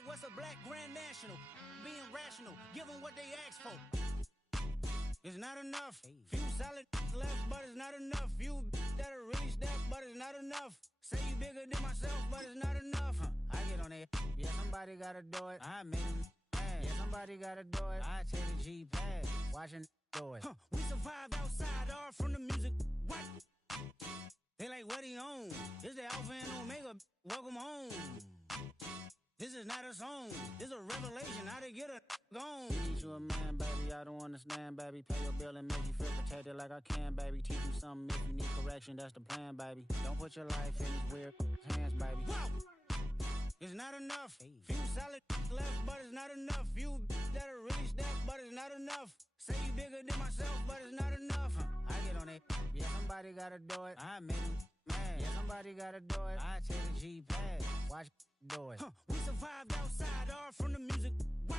like what's a black grand national? Being rational, give them what they ask for. It's not enough. Few solid left, but it's not enough. Few that'll really step, but it's not enough. Say you bigger than myself, but it's not enough. I get on it. Yeah, somebody gotta do it. I made him mad. Yeah, somebody gotta do it. I take the G-pad. Watching do it. We survived outside, all from the music. What? They like, what he on? This the Alpha and Omega. Welcome home. This is not a song. This is a revelation. How to get a gone. Teach you a man, baby. I don't understand, baby. Pay your bill and make you feel protected like I can, baby. Teach you something if you need correction. That's the plan, baby. Don't put your life in these weird hands, baby. Whoa! It's not enough. Few solid left, but it's not enough. Few that'll really step, but it's not enough. Say you bigger than myself, but it's not enough. I get on it. Yeah, somebody gotta do it. I made him mad. Yeah, somebody gotta do it. I take the G-pad. Watch do it. We survived outside, all from the music. What?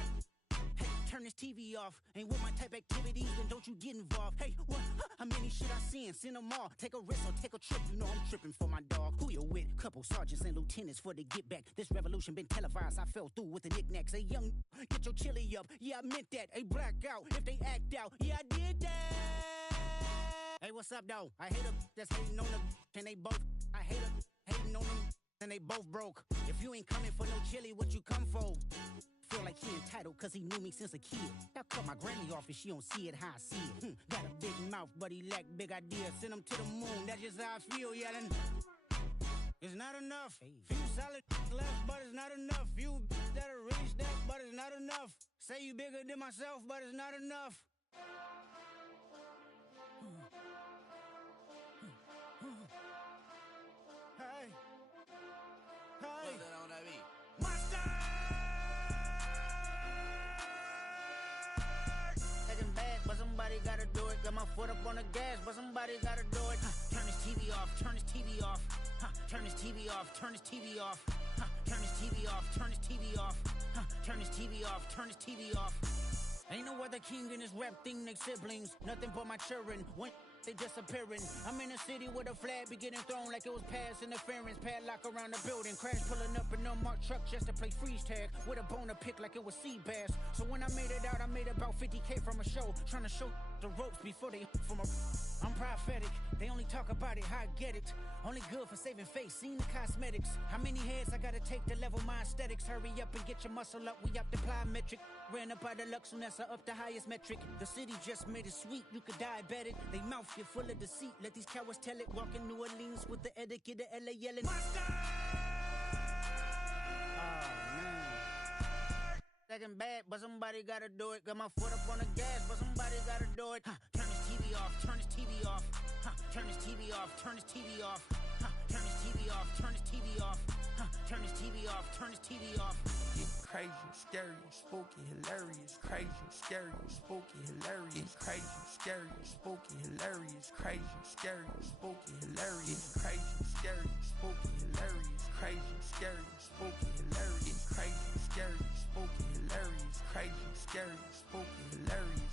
Hey, turn this TV off. Ain't with my type activities, then don't you get involved. Hey, what? How many shit I seen? Send them all. Take a risk or take a trip. You know I'm tripping for my dog. Who you with? Couple sergeants and lieutenants for the get back. This revolution been televised. I fell through with the knickknacks. Hey, young, get your chili up. Yeah, I meant that. Hey, black out if they act out. Yeah, I did that. Hey, what's up, though? I hate them that's hating on them, and they both. I hate them hating on them, and they both broke. If you ain't coming for no chili, what you come for? Feel like he entitled cause he knew me since a kid. I cut my granny off and she don't see it how I see it. Got a big mouth but he lack big ideas. Send him to the moon, that's just how I feel yelling. It's not enough. Few solid left but it's not enough. Few that'll really step but it's not enough. Say you bigger than myself but it's not enough. Hey. Hey. What's that on that beat? But somebody gotta do it. Got my foot up on the gas, but somebody gotta do it. Turn this TV off, turn this TV off. Turn this TV off, turn this TV off. Turn this TV off, turn this TV off. Turn this TV off, turn this TV off. Ain't no other king in this rap thing, they siblings. Nothing but my children. When they disappearing. I'm in a city with a flag be getting thrown like it was past interference. Padlock around the building. Crash pulling up an unmarked truck just to play freeze tag. With a bone to pick like it was sea bass. So when I made it out, I made about 50K from a show. Trying to show the ropes before they from a... I'm prophetic. They only talk about it, how I get it. Only good for saving face, seen the cosmetics. How many heads I gotta take to level my aesthetics? Hurry up and get your muscle up, we up the plyometric. Ran up out of luck, soon as I up the highest metric. The city just made it sweet, you could diabetic. They mouth get full of deceit, let these cowards tell it. Walk in New Orleans with the etiquette of LA yelling. Monster! Second bad, but somebody gotta do it. Got my foot up on the gas, but somebody gotta do it. Turn this TV off, turn this TV off. Turn this TV off, turn this TV off. Turn this TV off, turn this TV off. Turn this TV off, turn this TV off. It's crazy, scary, spooky, hilarious. Crazy, scary, spooky, hilarious. Crazy, scary, spooky, hilarious. Crazy, scary, spooky, hilarious. Crazy, scary, spooky, hilarious. Crazy, scary, spooky, hilarious. Crazy, scary, spooky, hilarious. Crazy, scary, spooky, hilarious.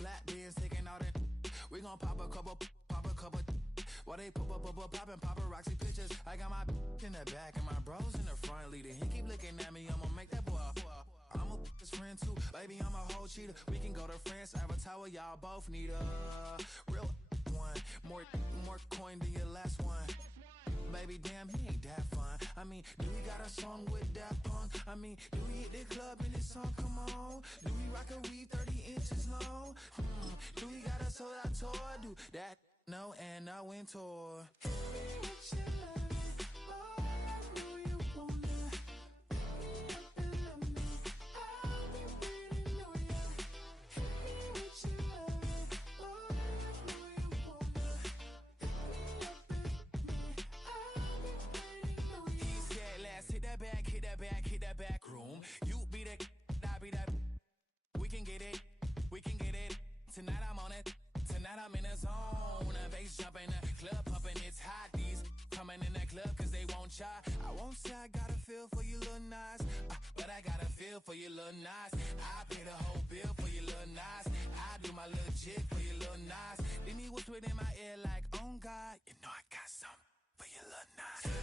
Black beans taking out it. We gon' pop a couple. While they poppin' paparazzi pictures. I got my in the back and my bros in the front leading. He keep looking at me, I'ma make that boy. I'm a his friend too, baby, I'm a whole cheater. We can go to France, Avatar, y'all both need a real one. More coin than your last one. Baby, damn, he ain't that fun. I mean, do he got a song with that punk? I mean, do he hit the club in this song? Come on. Do he rock a weave 30 inches long? Do he got a sold out tour? Do that? No, and I went tour. Hit that back room. You be that, I be that. We can get it. Tonight I'm on it. Tonight I'm in the zone. shy. I won't say I got a feel for you, little Nas, but I got a feel for you, little Nas. I pay the whole bill for you, little Nas. I do my little jig for you, little Nas. Then he whispered in my ear like, oh God, you know I got something for you, little Nas.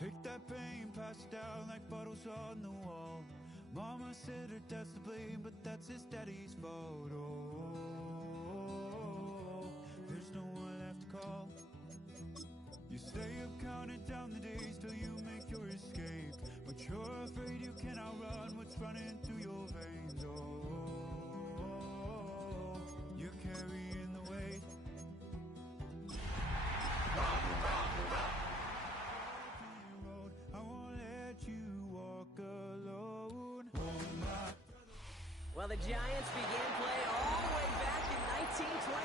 Take that pain, pass it down like bottles on the wall. Mama said her dad's to blame, but that's his daddy's fault. Oh, there's no one left to call. You stay up counting down the days till you make your escape, but you're afraid you can't outrun what's running through your veins. Oh, you're carrying the weight. Well, the Giants began play all the way back in 1925.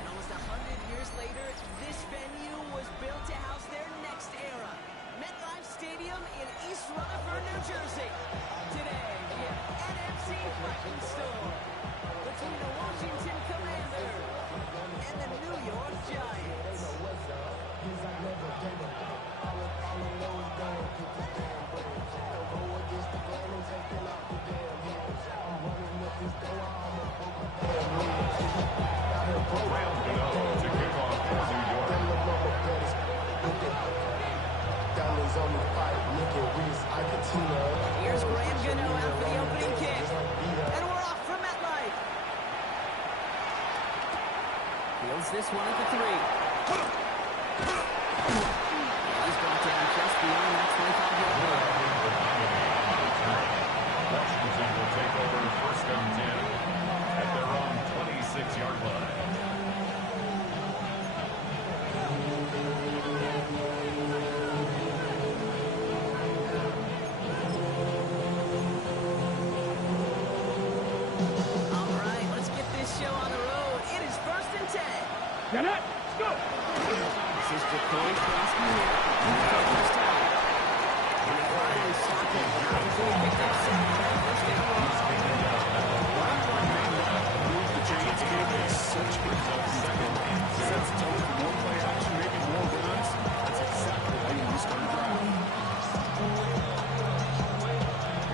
And almost 100 years later, this venue was built to house their next era. MetLife Stadium in East Rutherford, New Jersey. Today, we have NFC Fighting Storm between the Washington Commanders and the New York Giants. Here's Graham Gano out for the opening kick. And we're off from MetLife. Fields this one at the 3. He's brought down just beyond that 25-yard line. Washington will take over first and 10 at their own 26-yard line. Get it! Let's go! This is Jacoby Krosky here. First down. And they finally stop it. Before he picked up 7. First down. The Giants gave us such good second and sets the tone for more play action, maybe more runs. That's exactly how you start a drive.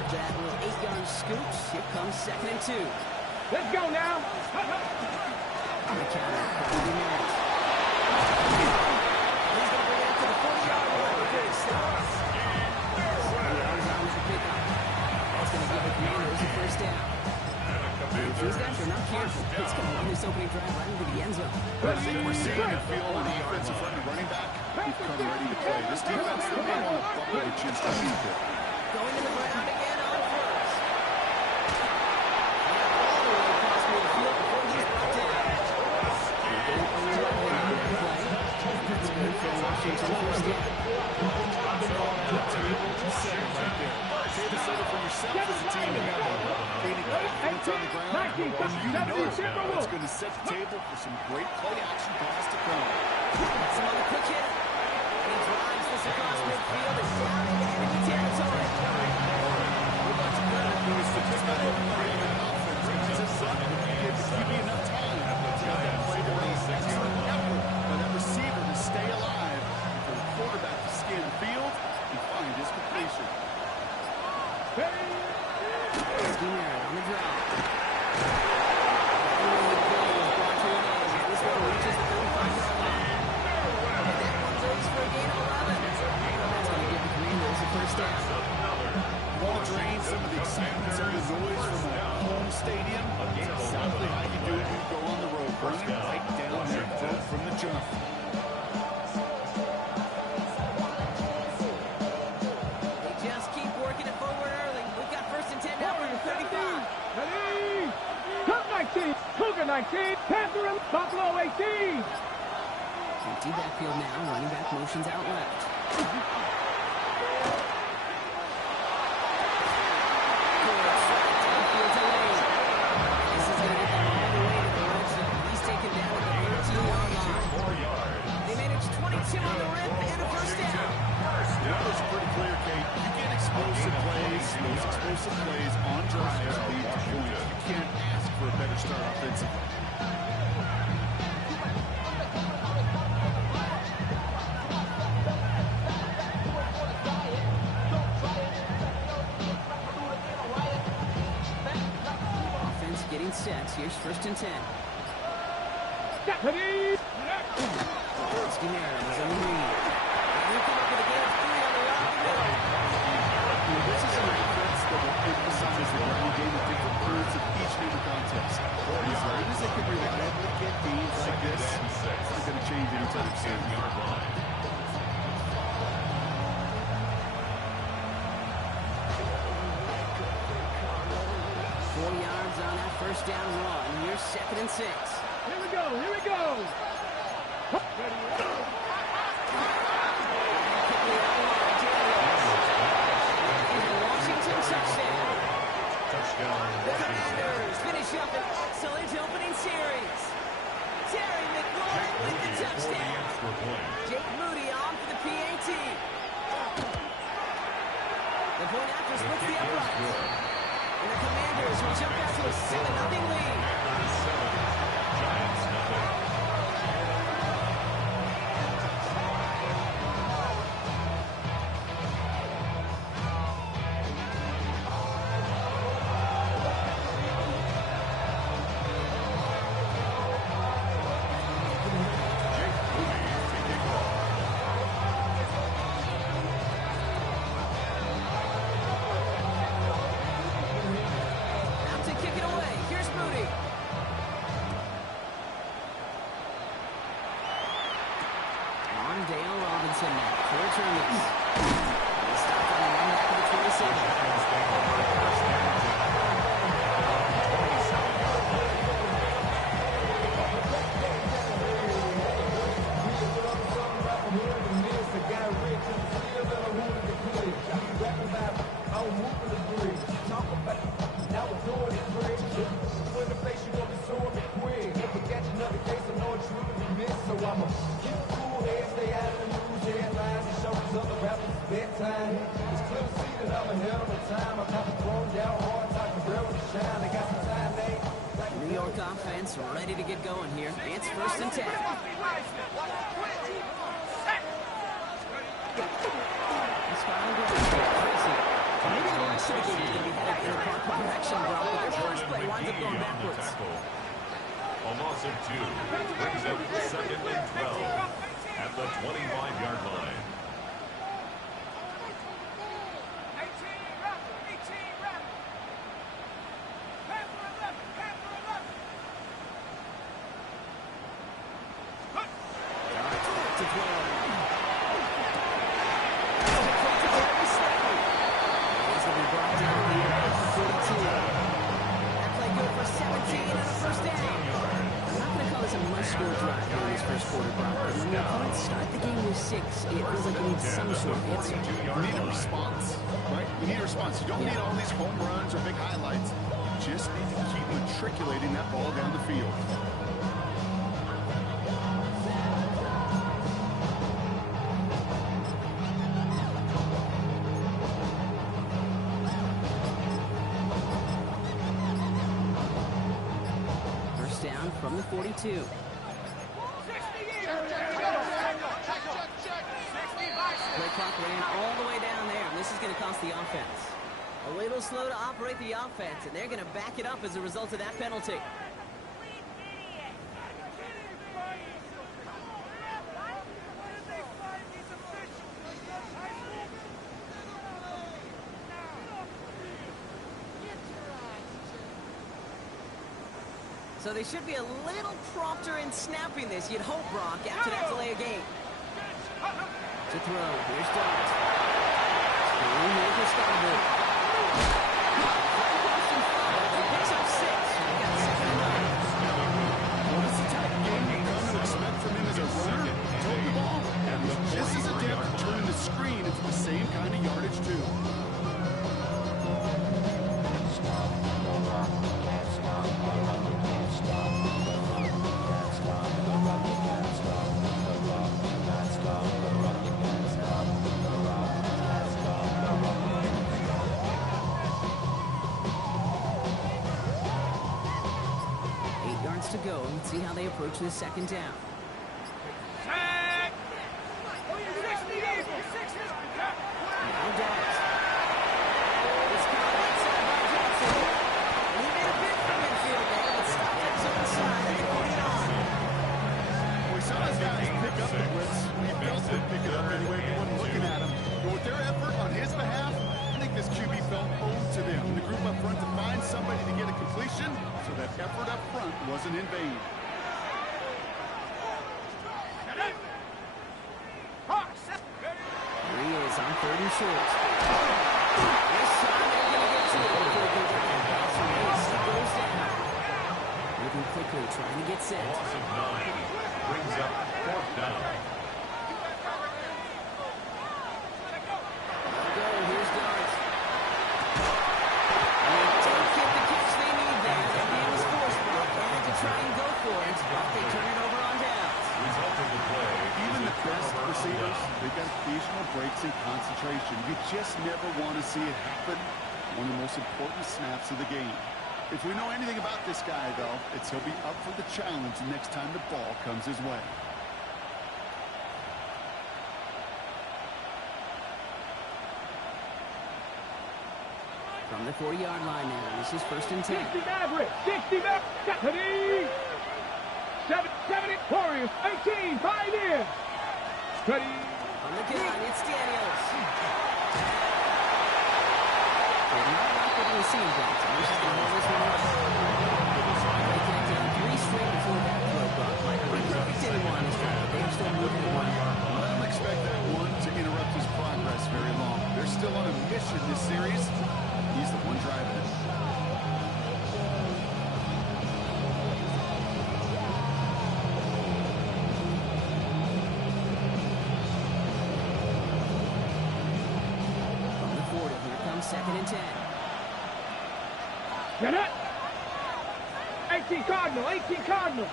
That little 8-yard scoop. Here comes 2nd and 2. Let's go now! On the counter, he's going to bring it up to the 40-yard line. Good stop. That's going to give the Commanders a first down. If these guys are not careful, it's going to run this opening drive right into the end zone. I think we're seeing and feeling on the offensive front and running back. We've come ready to play. This defense, they may want to buckle their chins to beat it. Going to the ground again on first. All the way across midfield before he's brought down. That's good for Washington first down. Save a settle for yourself as a team and have gaining confidence on the ground. And you know it's going to set the table for some great play action pass to come. Some other quick hit. He drives this across midfield and down into enemy territory. It's not everybody in that offense. It's just something that gives give you enough time to get that play to release. Excellent effort by that receiver to stay alive and for the quarterback to scan the field and find his completion. Skinner on the draw. This one reaches the 35-yard line. That one goes for a gain of 11. That's going to give the Commanders a first down. You want to drain some of the excitement, some of the noise from a home stadium? That's exactly how you do it when you go on the road. Running right down their throat from the jump. They just keep working it forward early. We've got first and 10 now from the 35. Ready? Cup 19, Cougar 19, Panther and Buffalo 18. Empty backfield now, running back motions out left. Explosive plays on drives lead to points. You can't ask for a better start offensively. Offense getting set. Here's first and 10. Deputy! Skinner is on the lead. He'll come up with a gain of 3 on the route. This is a defense that will emphasize the running game at different periods of each major contest. As long as they can bring a heavily get gains like this, it's not going to change anytime soon. 4 yards on that first down run. Here's second and 6. Here we go, here we go. Touchdown. The Commanders finish up an excellent opening series. Terry McLaurin with the touchdown. Jake Moody on for the PAT. The point after splits the uprights. And the Commanders will jump out to a 7-0 lead. Giants nothing. New York offense ready to get going here. It's first and 10. First play winds up going backwards. A loss of 2 brings up second and 12 at the 25-yard line. You need a response, right? You need a response. You don't need all these home runs or big highlights. You just need to keep matriculating that ball down the field. from the 42. Play clock ran all the way down there, and this is going to cost the offense. A little slow to operate the offense, and they're going to back it up as a result of that penalty. So they should be a little prompter in snapping this, you'd hope, Brock, after that delay of game. To throw. Here's Dart. Throwing here for Scotland. He picks up 6. He got 7 and 9. Well, this is the type of game you come to expect from him as a runner. Tote the ball. And this is a depth of turning the screen into the same kind of yardage, too. 8 yards to go. Let's see how they approach this second down. Now Dart. It's caught outside by Johnson. And he made a bid for midfield there, but stopped at his own side at the 40-yard. We saw those guys pick up the blitz. We felt them pick it up anyway. We wasn't looking at him. But with their effort on his behalf, I think this QB felt owed to them. The group up front to find somebody to get a completion, so that effort up front wasn't in vain. Here he is on 3rd and short. This time they're going to get to it before they get down. So Mace goes down. Moving quickly, trying to get set. Loss of 9 brings up 4th down. Go, here's Dart. And they don't get the catch they need there. That man was forced, Brock. They had to try and go for it, but they turn it over on downs. Result of the play. Even the best receivers, they've got occasional breaks in concentration. You just never want to see it happen. One of the most important snaps of the game. If we know anything about this guy, though, it's he'll be up for the challenge next time the ball comes his way. From the 40-yard line now, this is 1st and 10. 60 Maverick, 60 Maverick, 70, Warriors, 18, 5 in. Steady. On the gun, it's Daniels. They're not like what we've seen, guys. This is the hardest one up. They can't down 3 straight before that throw, Brock. Like a perfect anyone is trying, but they're still moving it on. I don't expect that one to interrupt his progress very long. They're still on a mission this series. He's the one driving it. From the 40, here comes 2nd and 10. Get it. 18 Cardinal, 18 Cardinal.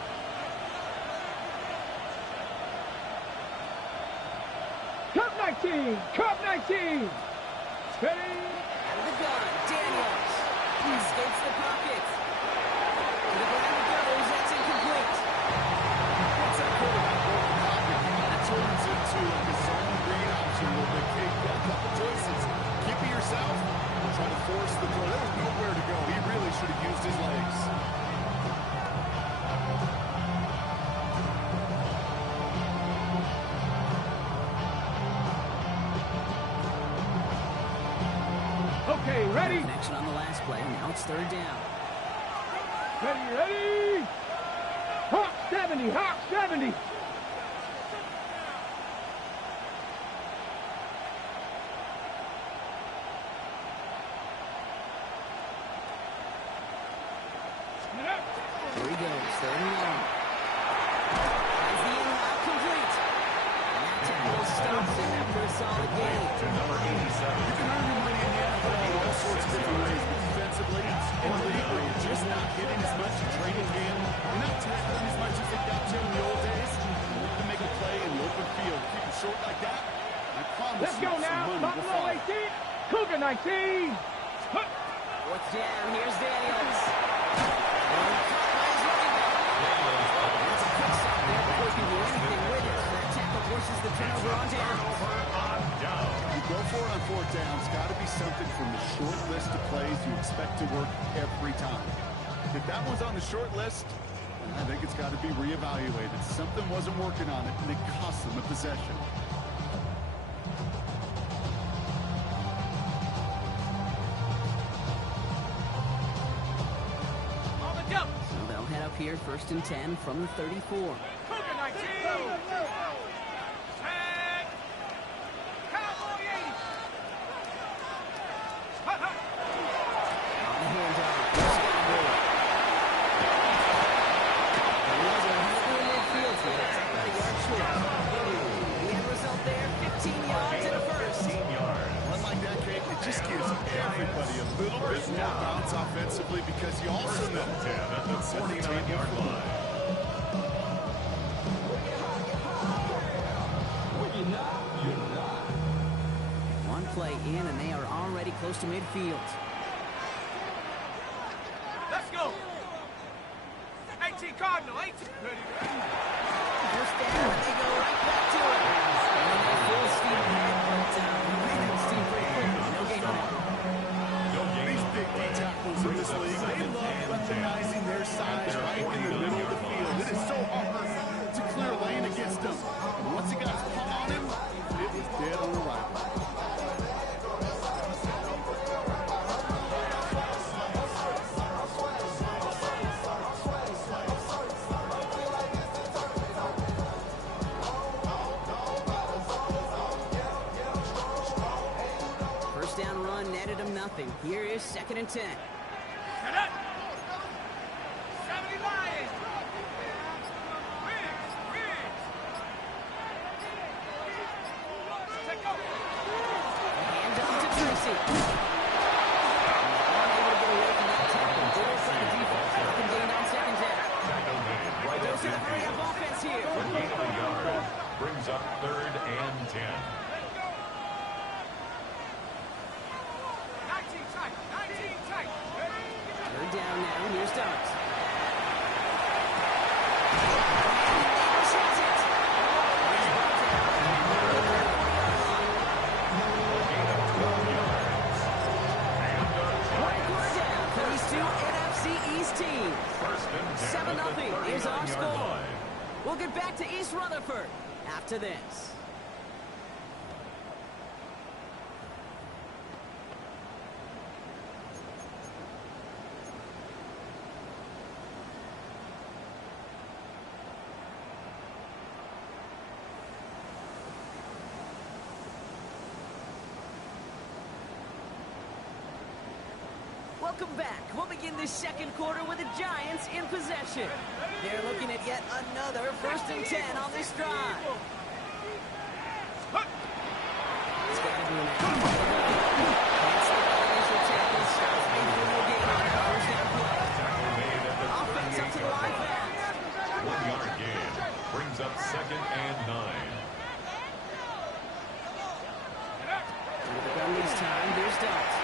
Cup 19, Cup 19. Steady. Out of the gun, Daniels. He escapes the pocket. To the ground it goes, that's incomplete. What's that quarterback going to pocket? That turns into a zone read option where they take a couple choices. Keep it yourself or try to force the throw. There was nowhere to go. He really should have used his legs. Okay, ready. Connection on the last play. Now it's 3rd down. Ready. Hawk 70, Hawk 70. Here he goes, 3rd and long. Has the in-route complete. And that tackle stops him after a solid gain. To number 87. You can earn your money in the NFL in all sorts of different ways, but defensively, in a league where you're just not getting as much in training camp, you're not tackling as much as they got to in the old days, you want to make a play in the open field. Keep it short like that, I promise Let's you go some now. money will Buffalo follow. 18, Cougar 19. Fourth down, here's Daniels. Caught by his running back. something from the short list of plays you expect to work every time. If that one's on the short list, I think it's got to be reevaluated. Something wasn't working on it, and it cost them a possession. So they'll head up here, 1st and 10 from the 34. Everybody a little bit more bounce offensively because you also know at the 49-yard line. One play in, and they are already close to midfield. Let's go. 18 Cardinal, 18. First down, and they go right back to it. And they full steam ahead, but ran out of steam pretty quickly. No gain on it. These big D tackles in this league, they love recognizing their size right in the middle of the field. It is so hard to clear a lane against them. And once he got his paw on him, it was dead on arrival. First down run netted him nothing. Here is 2nd and 10. Set up. 70 Lions. Take over. Hand off to Tracy. Unable to get away from that tackle. Good side of defense. Second gain on 2nd down. Right Goes to the at 3 of offense here. gain of a yard. Brings up 3rd and 10. 19 tight. 3rd down now. Here's Starks. Gain of 12 yards. We're down for these two NFC East teams. 7-0 is our score. We'll get back to East Rutherford after this. Welcome back. We'll begin this second quarter with the Giants in possession. They're looking at yet another 1st and 10 on this drive. It's got to be an That's the initial tackle. Stops before no gain on that 1st down play. Offense up to the line fast. 1-yard gain. Brings up 2nd and 9. With the gun this time, here's Dart.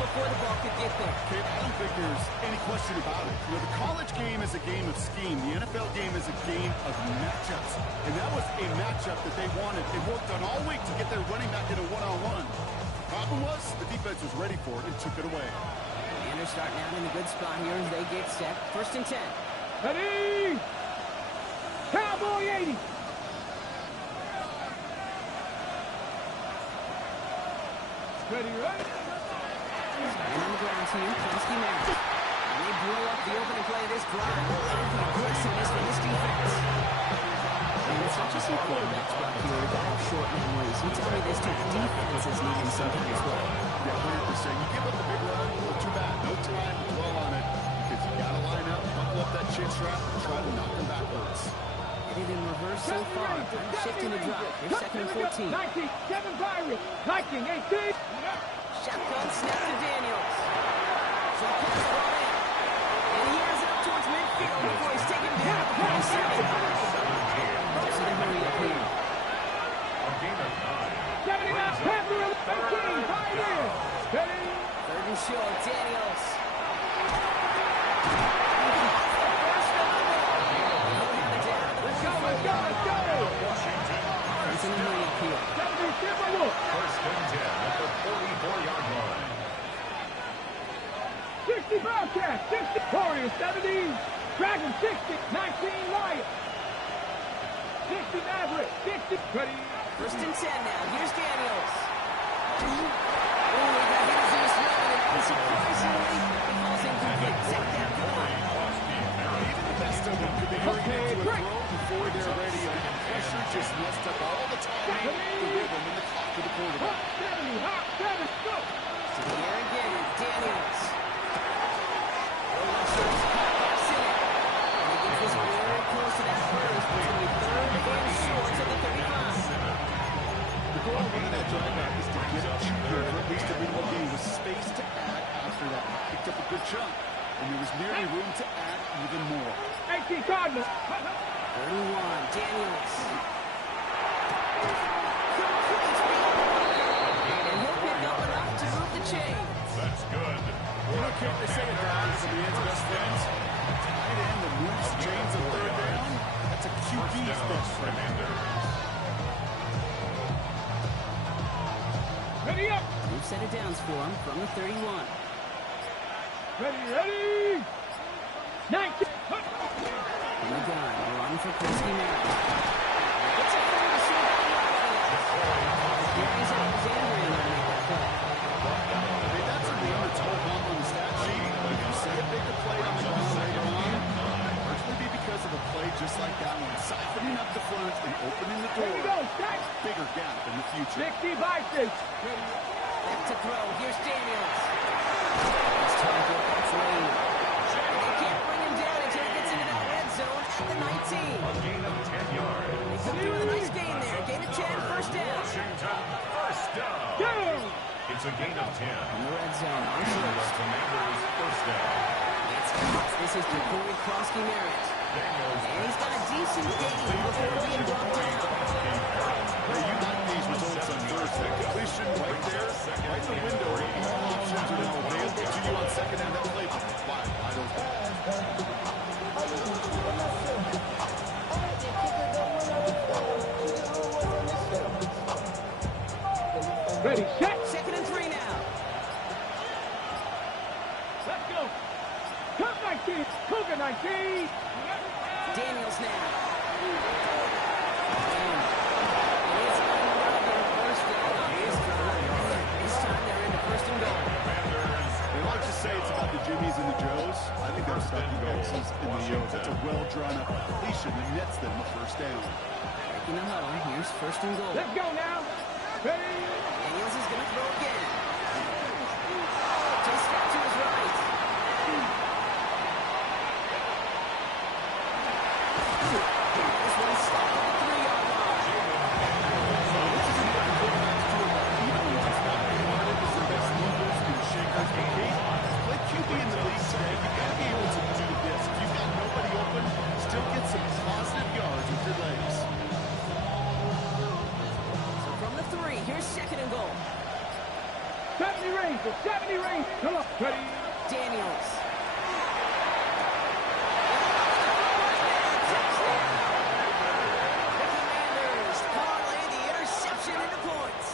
Before the ball could get there. Okay, I don't think there's any question about it. You know, the college game is a game of scheme. The NFL game is a game of matchups. And that was a matchup that they wanted. They worked on all week to get their running back in a one-on-one. Problem was, the defense was ready for it and took it away. And they're starting out in a good spot here as they get set. 1st and 10. Ready. Cowboy 80. Ready, right? And on the ground team, Kensky Merritt. And they blow up the opening play of this drive. The aggressiveness from this defense. And it's not just some quarterbacks back here that have short memories. You tell me this time defense is needing some kind of play. Yeah, 100%. You give up the big run, well, too bad. No time to dwell on it because you got to line up, buckle up that chin strap, and try to knock them backwards. Headed in reverse so far. Shifting the drive. Here's 2nd and 14. 19, Kevin Byron. 19, 18. Shotgun snap to Daniels. So the pass brought in. And he has it up towards midfield before he's taken down. So they hurry up here. A gain of 9. 79, Panther 18, Pioneers. Ready? Third and short, Daniels. Let's go, let's go, let's go. Washington. It's in the middle here. 70, Timberwolves. First and 10 at the 44-yard line. 60 Bobcats, 60 Warriors, 70 Dragons, 60, 19 Lions, 60 Mavericks, 60 ready. First and 10 now. Here's Daniels. Oh, he got hit as he was running, and surprisingly, he falls incomplete. Second down, come on. Even the best of them could be hurrying into a throw before they're ready, and the pressure just messed up all the time, the rhythm and the clock for the quarterback. Hot 70, hot 7, go. To the air again, Daniels. Pass in it. And he gets this very close to that first, but it's going to be third and short to the 35. The goal of that drive back is to get cheaper, or at least to bring the with space to add after that. Picked up a good chunk, and there was nearly room to add even more. 18 Cardinals. 31, Daniels. And he'll pick up enough to move the chains. That's good. You don't care if they say it down to the end's best friends. Tight end that moves the chains on third down. That's a QB's best friend. Ready up. New set of downs for him from the 31. Ready, ready. 19. Oh my God, run for Christy Merritt. It's a fair to see that. Gary's Alexander in there to make that play. I mean, that's a name that's all bump on the stat sheet. But if you see a bigger play on the ground later on, largely be because of a play just like that one, siphoning up the front and opening the door. Here we go, stack. Bigger gap in the future. 60 Vikings. Back to throw. Here's Daniels. It's target. That's late. They can't bring him down until he gets into that red zone at the 19. A gain of 10 yards. They come through with a nice gain there. Gain of 10, first down. Washington, first down. Down. It's a gain of 10. In the red zone. On The first. Commanders, first down. It's caught. This is Jacoby Krosky Merritt. Daniels. And he's got a decent gain before being brought down. Hey, you like these results on first. That completion right there, right in the window. All options are now available to you on second down. That play wide open. Ready, set. Second and 3 now. Let's go. Cup 19. Cougar 19. Daniels now. And it's another first down on this drive. This time they're into first and goal. They like to say it's about the Jimmies and the Joes. I think that's about the X's and the O's. That's a well-drawn-up completion that nets them a first down. Breaking the huddle. Here's first and goal. Let's go now. Ready. Daniels is going to throw again. Just step to his right. This one stopped at the 3-yard line. Even once that Martin is the best movers and shakers for Kate, play QB in the league today. You've got to be able to do this. If you've got nobody open, still get some positive yards with your legs. So from the 3, here's second and goal. 70 Rangers. 70 Rangers. Come on. Ready. Daniels. The Commanders parlay the interception into points.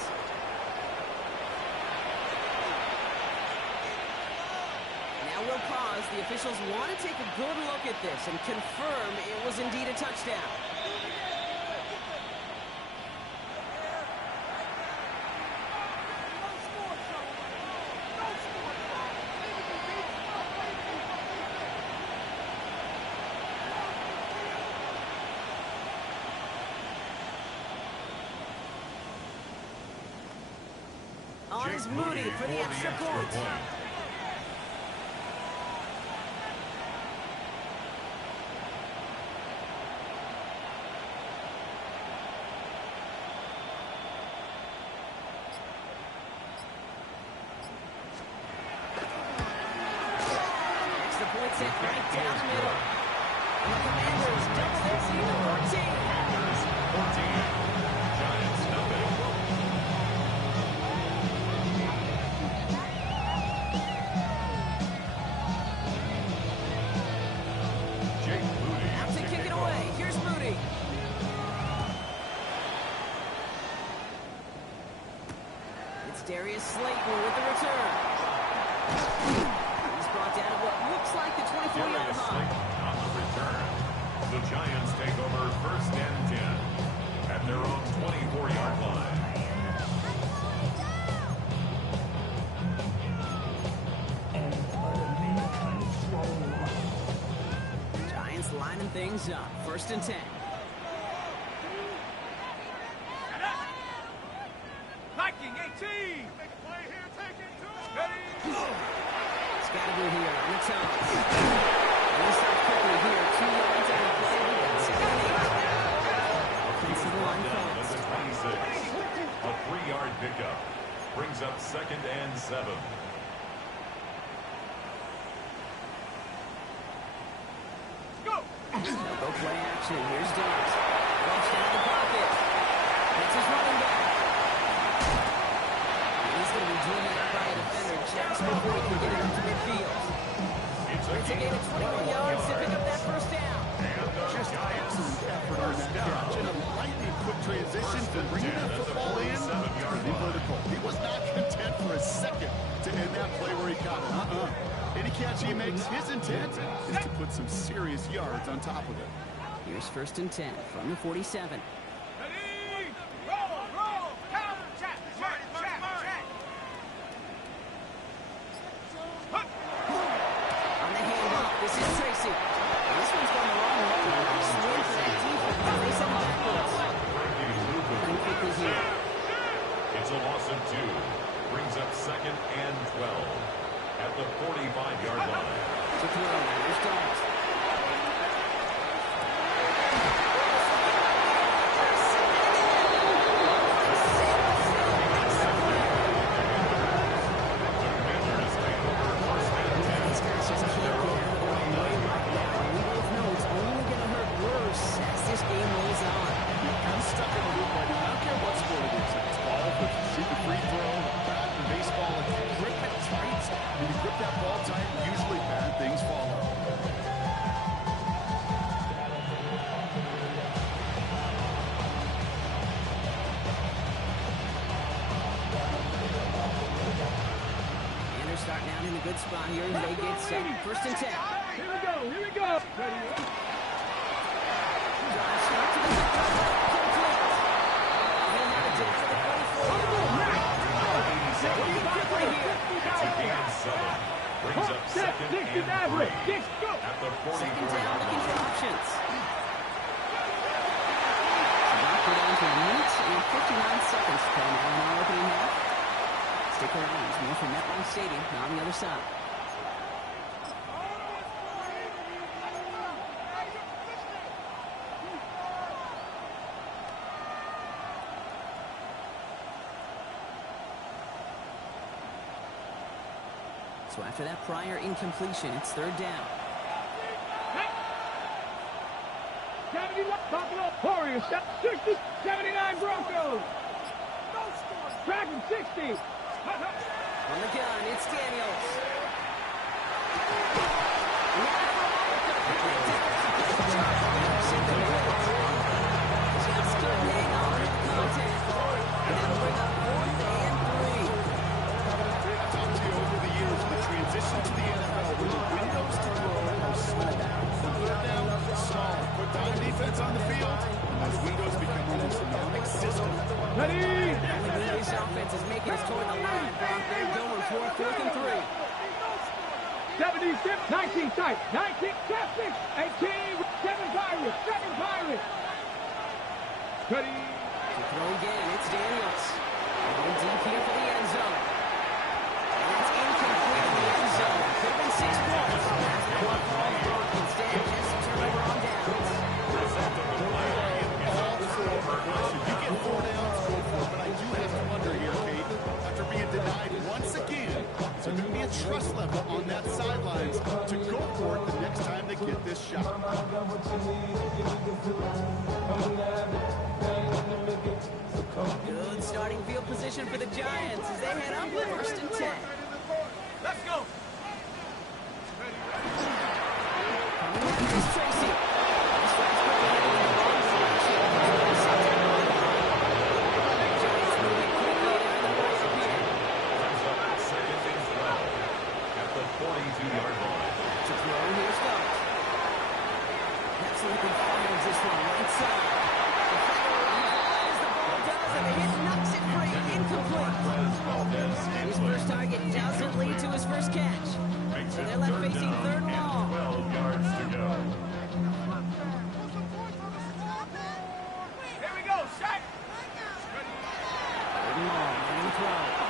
Now we'll pause. The officials want to take a good look at this and confirm it was indeed a touchdown. On is Moody for the extra point. Extra point set right down the middle. And the Commanders double their lead to 14. Commanders 14. Giants 9. Darius Slayton with the return. He's brought down at what looks like the 24-yard Darius line. Slayton on the return. The Giants take over 1st and 10 at their own 24-yard line. Giants lining things up. 1st and 10. Scatterby here on the toe. He starts quickly here. 2 yards on the play. We got 7 8. Offensive line Down fast. at the 26. A 3-yard pickup brings up 2nd and 7. They'll go play action. Here's Diggs. Walks down the pocket. That's his running back. He's going to be driven out by a defender just before he can get it up to midfield. It's It's a gain of 21 yards to pick up that 1st down. Just excellent effort on that catch. And a lightning quick transition to bringing that football in. Pretty vertical. He was not content for a second to end that play where he caught it. Any catch he makes, his intent is to put some serious yards on top of it. Here's 1st and 10 from the 47. On the handoff, this is Tracy. This one's going the wrong way. Nice swing for that defense as they send it backwards. And quickly here. It's a loss of 2. Brings up 2nd and 12 at the 45-yard line. To throw. Here's Dobbs. These guys just can't get out of their own way right now. And we both know it's only going to hurt worse as this game rolls on. I'm stuck in a loop right now. I don't care what sport it is. It's golf, it's shoot the free throw, bat and baseball. If you grip it tight, when you grip that ball tight, usually bad things follow. And they're starting out in a good spot here as they get set. 1st and 10. Here we go. Ready? Drive start to the complete. And now it's in for the 24-yard line. It's a gain of 7. Brings up 2nd and 3 at the 2nd down, 44-yard looking for line. options. About to down to a minute and 59 seconds to play now in our opening half. Stick around. It's more from MetLife Stadium on the other side. So after that prior incompletion, it's 3rd down. 71 Buffalo Warriors, 60, 79 Broncos. Dragon 60. On the gun, it's Daniels. Just couldn't hang on to the contact. And that'll bring up 4th and 3. I've talked to you over the years, the transition to the NFL where the windows to throw are small. Third down, small. Put down defense on the field, as windows become almost non-existent. Ready? And the Green Bay's offense is making us toward the line. They're going for 4th and 3. 76, 19 tight, 19, tap 6, 18, 7 Pirates, 7 Pirates. Ready? To throw again, it's Daniels. Going deep here for the end zone. And it's incomplete in the end zone. Could have been 6 points. As the clock falls back, instead, just a turnover on downs. You get 4 downs, go for it, but I do have to wonder here, Kate, after being denied once again, is there going to be a trust level on that sidelines to go for it the next time they get this shot? Good starting field position for the Giants as they head up with 1st and 10. Let's go. Coming up is Tracy. This one's quickly heading in the wrong direction. Giants moving quickly down the road here. 30-yard line. To throw, here's Stokes. Absolutely fires this one right side. The fire as the ball does, and the hit knocks it free. Incomplete. His first target doesn't lead to his first catch. So they're left facing third and long. 12 yards to go. Here we go, shot. Third and long, and throw.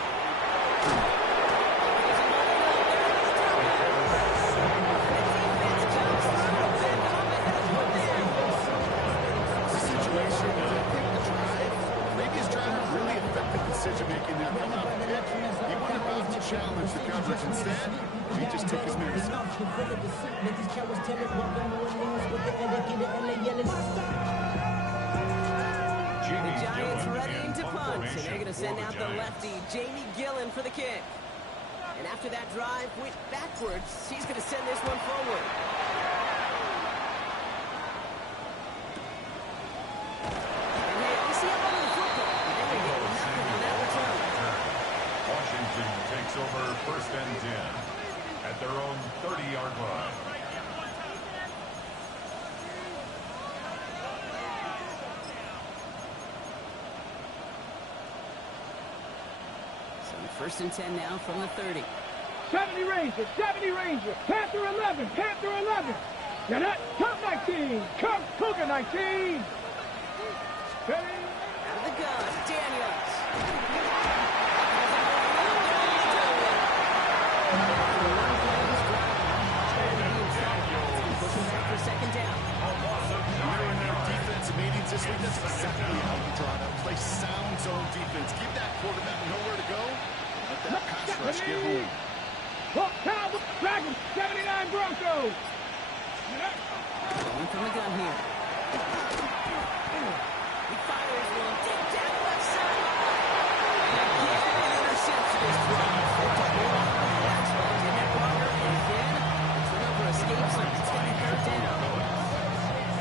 Decision-making there coming up. He wasn't about to challenge the coverage. Instead, he just took his medicine. The Giants readying to punt, and they're going to send out the lefty, Jamie Gillen, for the kick. And after that drive went backwards, he's going to send this one forward. Takes over first and 10 at their own 30-yard line. So first and 10 now from the 30. 70 Ranger, 70 Ranger. Panther 11, Panther 11. Now that, Cub 19, Cub Cougar 19. Out of the gun, Daniels. Second down. They're in their defensive meetings this week. That's exactly how you draw that play. Sound zone defense. Keep that quarterback nowhere to go. Let that pass rush get home. Look, Cowboys, Dragons, 79 Broncos. Going from the gun here. He fires one deep down left side. And again, an interception is thrown. Escapes him. It's going to be third down.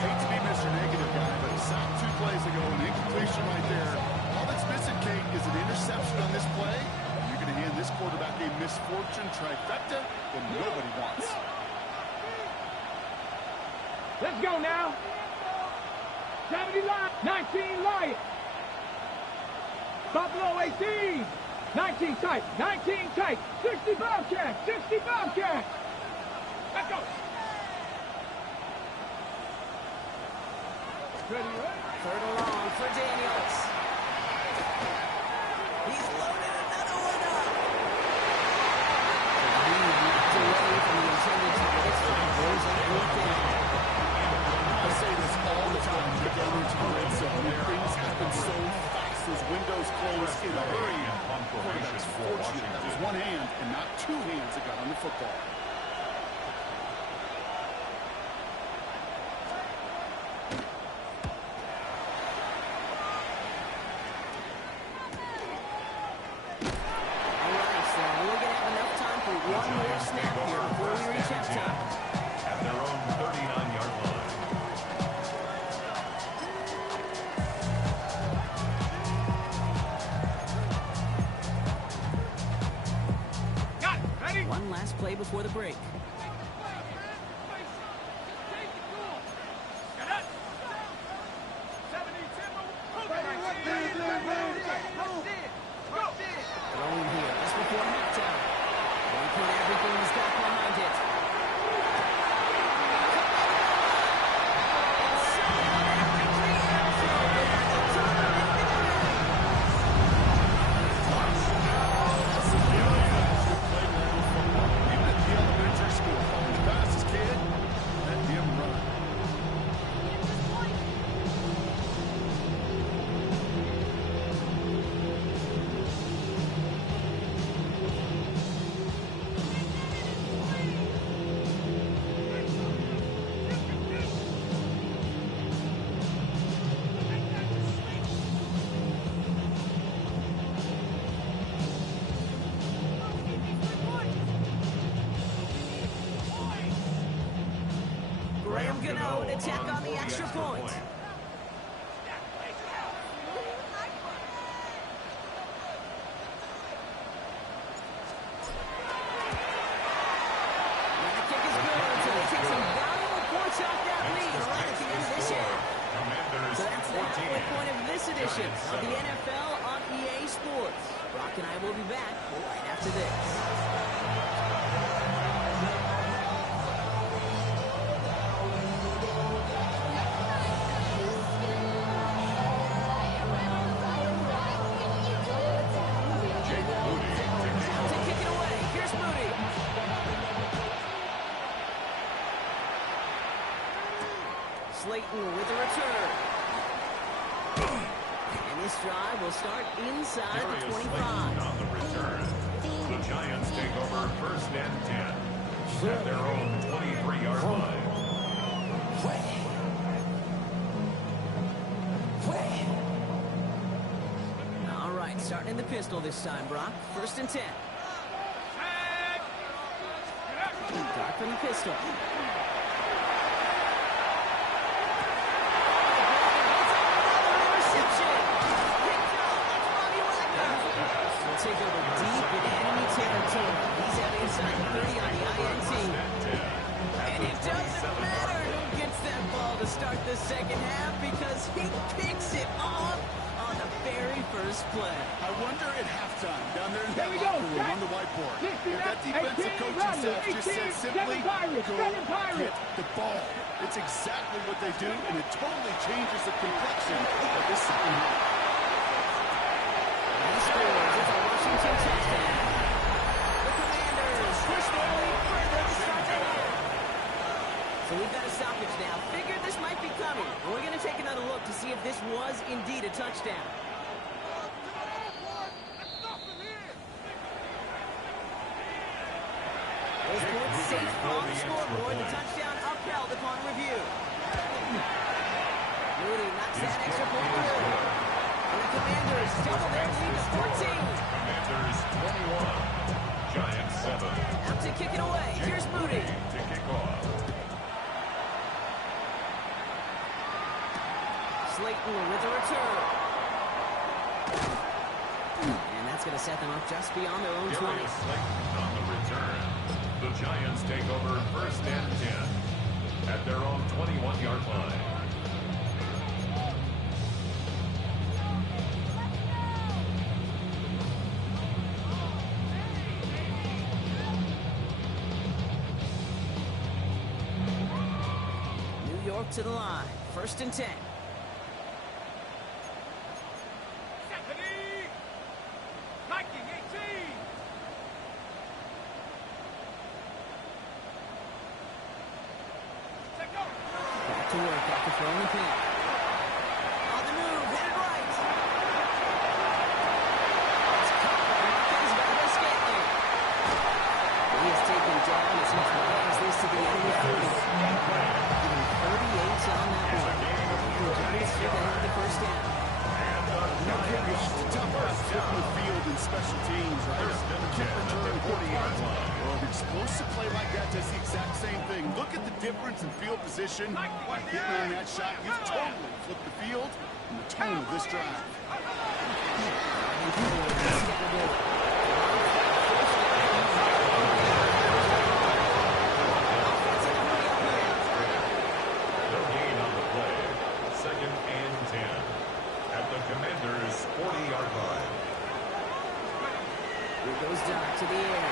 Hate to be Mr. Negative guy, but he sacked 2 plays ago, an incompletion right there. All that's missing, Kate, is an interception on this play. You're going to hand this quarterback a misfortune trifecta that nobody wants. Let's go now. 70 Lions, 19 Lions. Buffalo 18. 19 tight, 19 tight. 60 Bobcats, 60 Bobcats. Let's go. Third and long for Daniels. He's loaded another one up. The lead knocked away from the intended targets. Goes up with it. I say this all the time when you go into the red zone. Things happen so fast. Those windows close in a hurry. Quarterback's fortunate. That was one hand and not 2 hands that got on the football. One more snap here before we reach halftime. At their own 39-yard line. Got it. Ready? One last play before the break. Throwing here just before halftime. They put everything he's got behind it. Even at the elementary school, the fastest kid, let him run. Graham Gano to tack on the extra point. to this. Slayton with a return. And this drive will start inside the 25. On the return, the Giants take over first and 10 at their own 23-yard line. All right, starting in the pistol this time, Brock. First and 10. Dart from the pistol. Take over deep in enemy territory. He's out inside the 30 on the INT. And it doesn't matter who gets that ball to start the second half because he picks it off on the very first play. I wonder at halftime, down there in that locker room on the whiteboard, if that defensive coaching staff just said simply, go get the ball. It's exactly what they do, and it totally changes the complexion of this second half. He scores. It's a Washington touchdown. The Commanders push their lead further to start the half. So we've got a stoppage now. Figured this might be coming. We're going to take another look to see if this was indeed a touchdown. Those points safe on the scoreboard. The touchdown upheld upon review. Moody knocks that extra point through. And the Commanders double their lead to 14. Commanders 21, Giants 7. Out to kick it away. Here's Moody. To kick off. Slayton with a return. And that's going to set them up just beyond their own 20. Slayton on the return. The Giants take over first and 10 at their own 21-yard line. New York to the line. First and 10. Back to work after throwing the pin. On the move, headed right. It's caught. Marquez got to escape there. He is taken down as he drives this to the enemy 30. Even 38 on that one. The Giants take ahead the first down. It's a tough pass flipping the field in special teams, right? Kick return 40 yards. Well, an explosive play like that does the exact same thing. Look at the difference in field position. By hitting on that shot, you've totally flipped the field and the tone of this drive. No gain on the play. Second and 10 at the Commanders' 40-yard line. Here goes Doc to the air.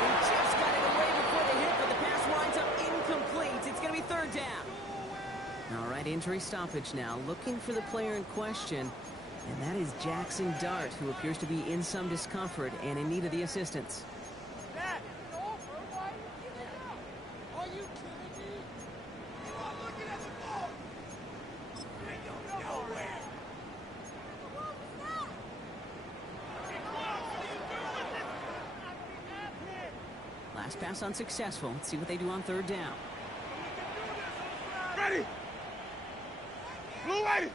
He just got it away before the hit, but the pass winds up incomplete. It's going to be third down. All right, injury stoppage now. Looking for the player in question, and that is Jackson Dart, who appears to be in some discomfort and in need of the assistance. Last pass unsuccessful. Let's see what they do on third down. Ready! Blue ready!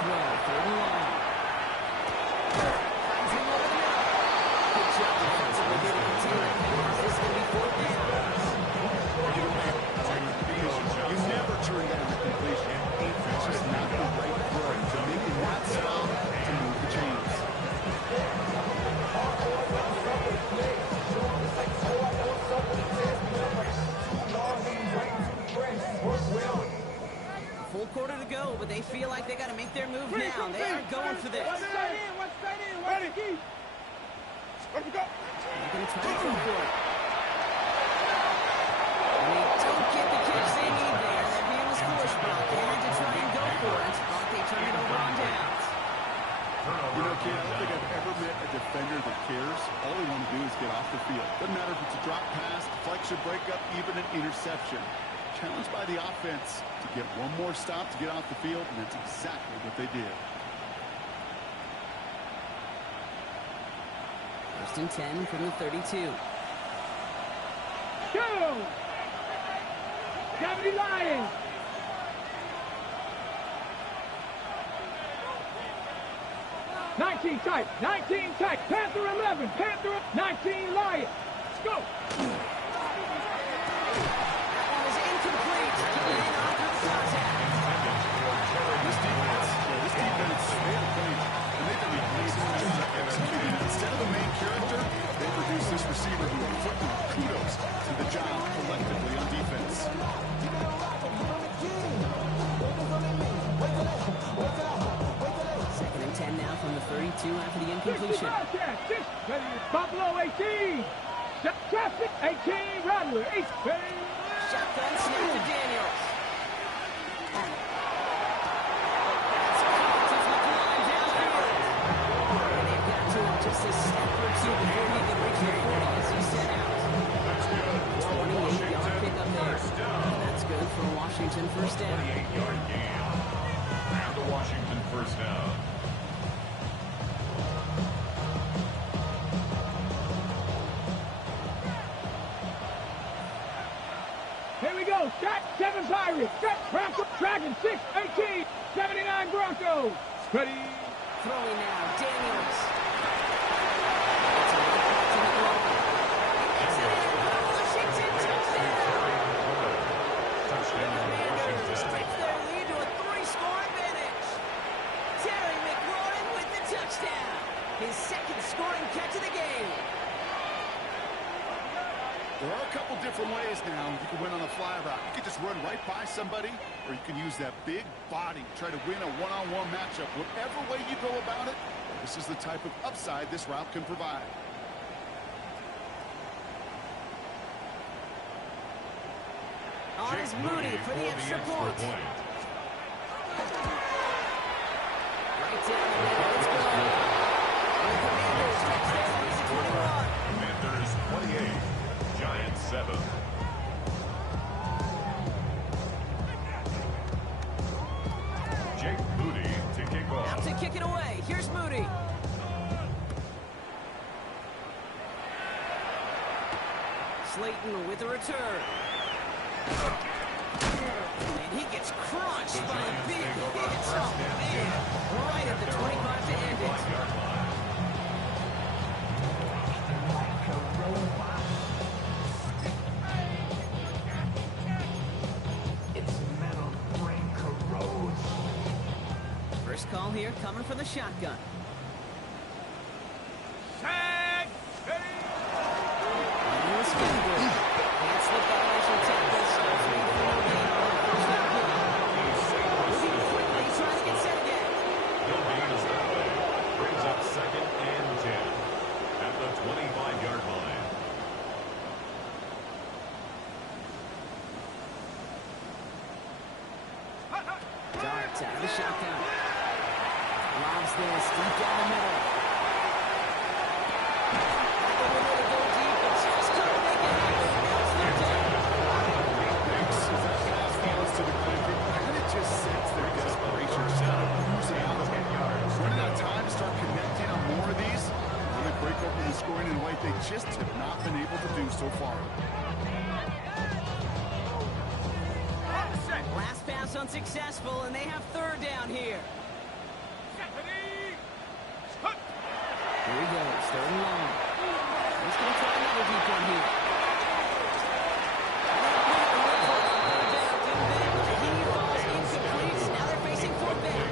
Throw, third and long. Finds him over the middle. Good job defensively here to contain that pass. This is going to be fourth down. You never turn down a completion. It's just not the right throw to make it not stop to move the chains. Full quarter to go, but they feel like they got to make their move now. They are going for this. One side in, ready, keep. Ready to go. They're going to try to go for it. They don't get the catch they need there. They're being a force block. They had to try and go for it, but they turn it over on downs. You know, kid, I don't think I've ever met a defender that cares. All they want to do is get off the field. Doesn't matter if it's a drop pass, deflection, breakup, even an interception. Challenged by the offense to get one more stop to get off the field, and that's exactly what they did. 1st and 10 from the 32. Go! 70 Lions! Nineteen tight, Panther 11, Panther 19 Lions. Let's go! That one is incomplete. Getting in after the contact. This defense, they have played, and they've been executing. Instead of the main character, they produce this receiver who are football. Kudos to the job collectively on defense. 2nd and 10 now from the 32 after the incompletion. Buffalo 18. Traffic 18. Rattler 8. Shotgun snap to Daniels. They've got to him just a step or two before he can reach the 40 as he set out. 28-yard pickup there. That's good for Washington first down. 28-yard gain. And the Washington first down. Here we go. Shot 7 Pirates. Dragon 6, 18, 79 Broncos. Ready. Throwing now, Daniels. Washington touchdown. Commanders take their lead to a 3-score advantage. Terry McLaurin with the touchdown. His 2nd scoring catch of the game. There are a couple different ways now you can win on a fly route. You can just run right by somebody, or you can use that big body, try to win a one-on-one matchup. Whatever way you go about it, this is the type of upside this route can provide. On is Moody for the extra point. Right down the middle. Let's go. The Commanders touch their lead to 21. Commanders 28. Giants 7. Jake Moody to kick off. Out to kick it away. Here's Moody. Slayton with a return. And he gets crunched by a big hit. Oh, man. Right at the 25 to end it. First call here coming from the shotgun. Tag. Ready. Can't slip that initial tackle. Starts with the gain on the first down play. Moving quickly, trying to get set again. No gains that way. Brings up 2nd and 10 at the 25-yard line. Darts out of the shotgun. Lobs this deep down the middle. The winner to go deep, but just couldn't make it happen. Now it's third down. Thanks. As that pass falls to the ground, you kind of just sense their desperation, just kind of losing out. Running out of time to start connecting on more of these. Really break open the scoring in a way they just have not been able to do so far. Last pass unsuccessful, and they have third down here. Here he goes, 3rd and long. He's going to try another deep one here. Now they're facing 4th down.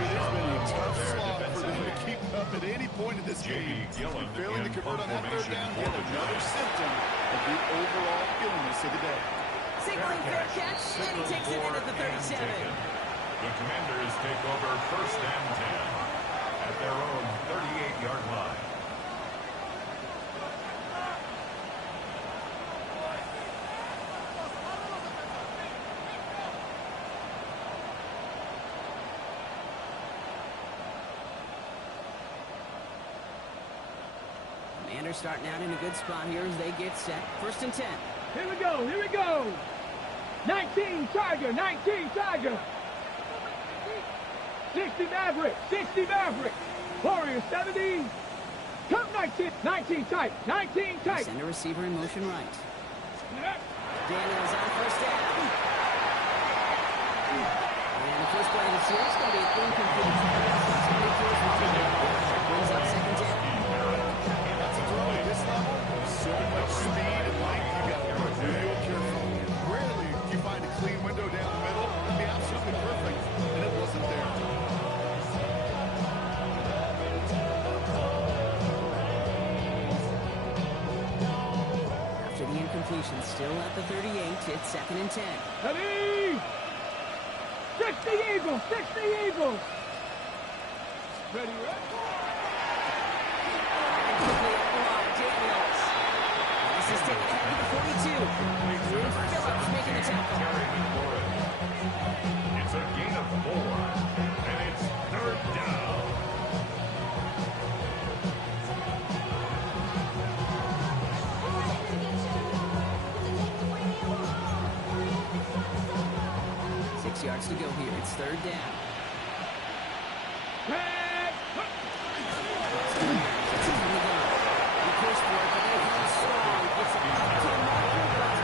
It's been a tough slog for them to keep up at any point in this game. Failing to convert on that 3rd down, yet another symptom of the overall illness of the day. Signaling fair catch, and he takes it in at the 37. The Commanders take over 1st and 10 at their own 38-yard line. Commanders starting out in a good spot here as they get set. 1st and 10. Here we go, here we go. 19 Tiger, 19 Tiger. 60 Maverick, 60 Maverick. Warriors 70. Come 19, 19 tight, 19 tight. Send a receiver in motion right. Daniels on 1st down. And the first play of the series is going to be an incomplete. Brings up 2nd down. That's a throw at this level. So much speed and length. You got to be real careful. Rarely do you find a clean window down the middle. It'd be absolutely perfect, and it wasn't there. After the incompletion, still at the 38, it's 2nd and 10. Ready? 60 Eagles, 60 Eagles. Ready, ready. Quickly up the line, Daniels. This is taken ahead to the 42. Phillips making the tackle. It's a gain of 4, and it's 3rd down. Yards to go here. It's 3rd down. He pushed for it, but they held strong. Gets it up to the marker, but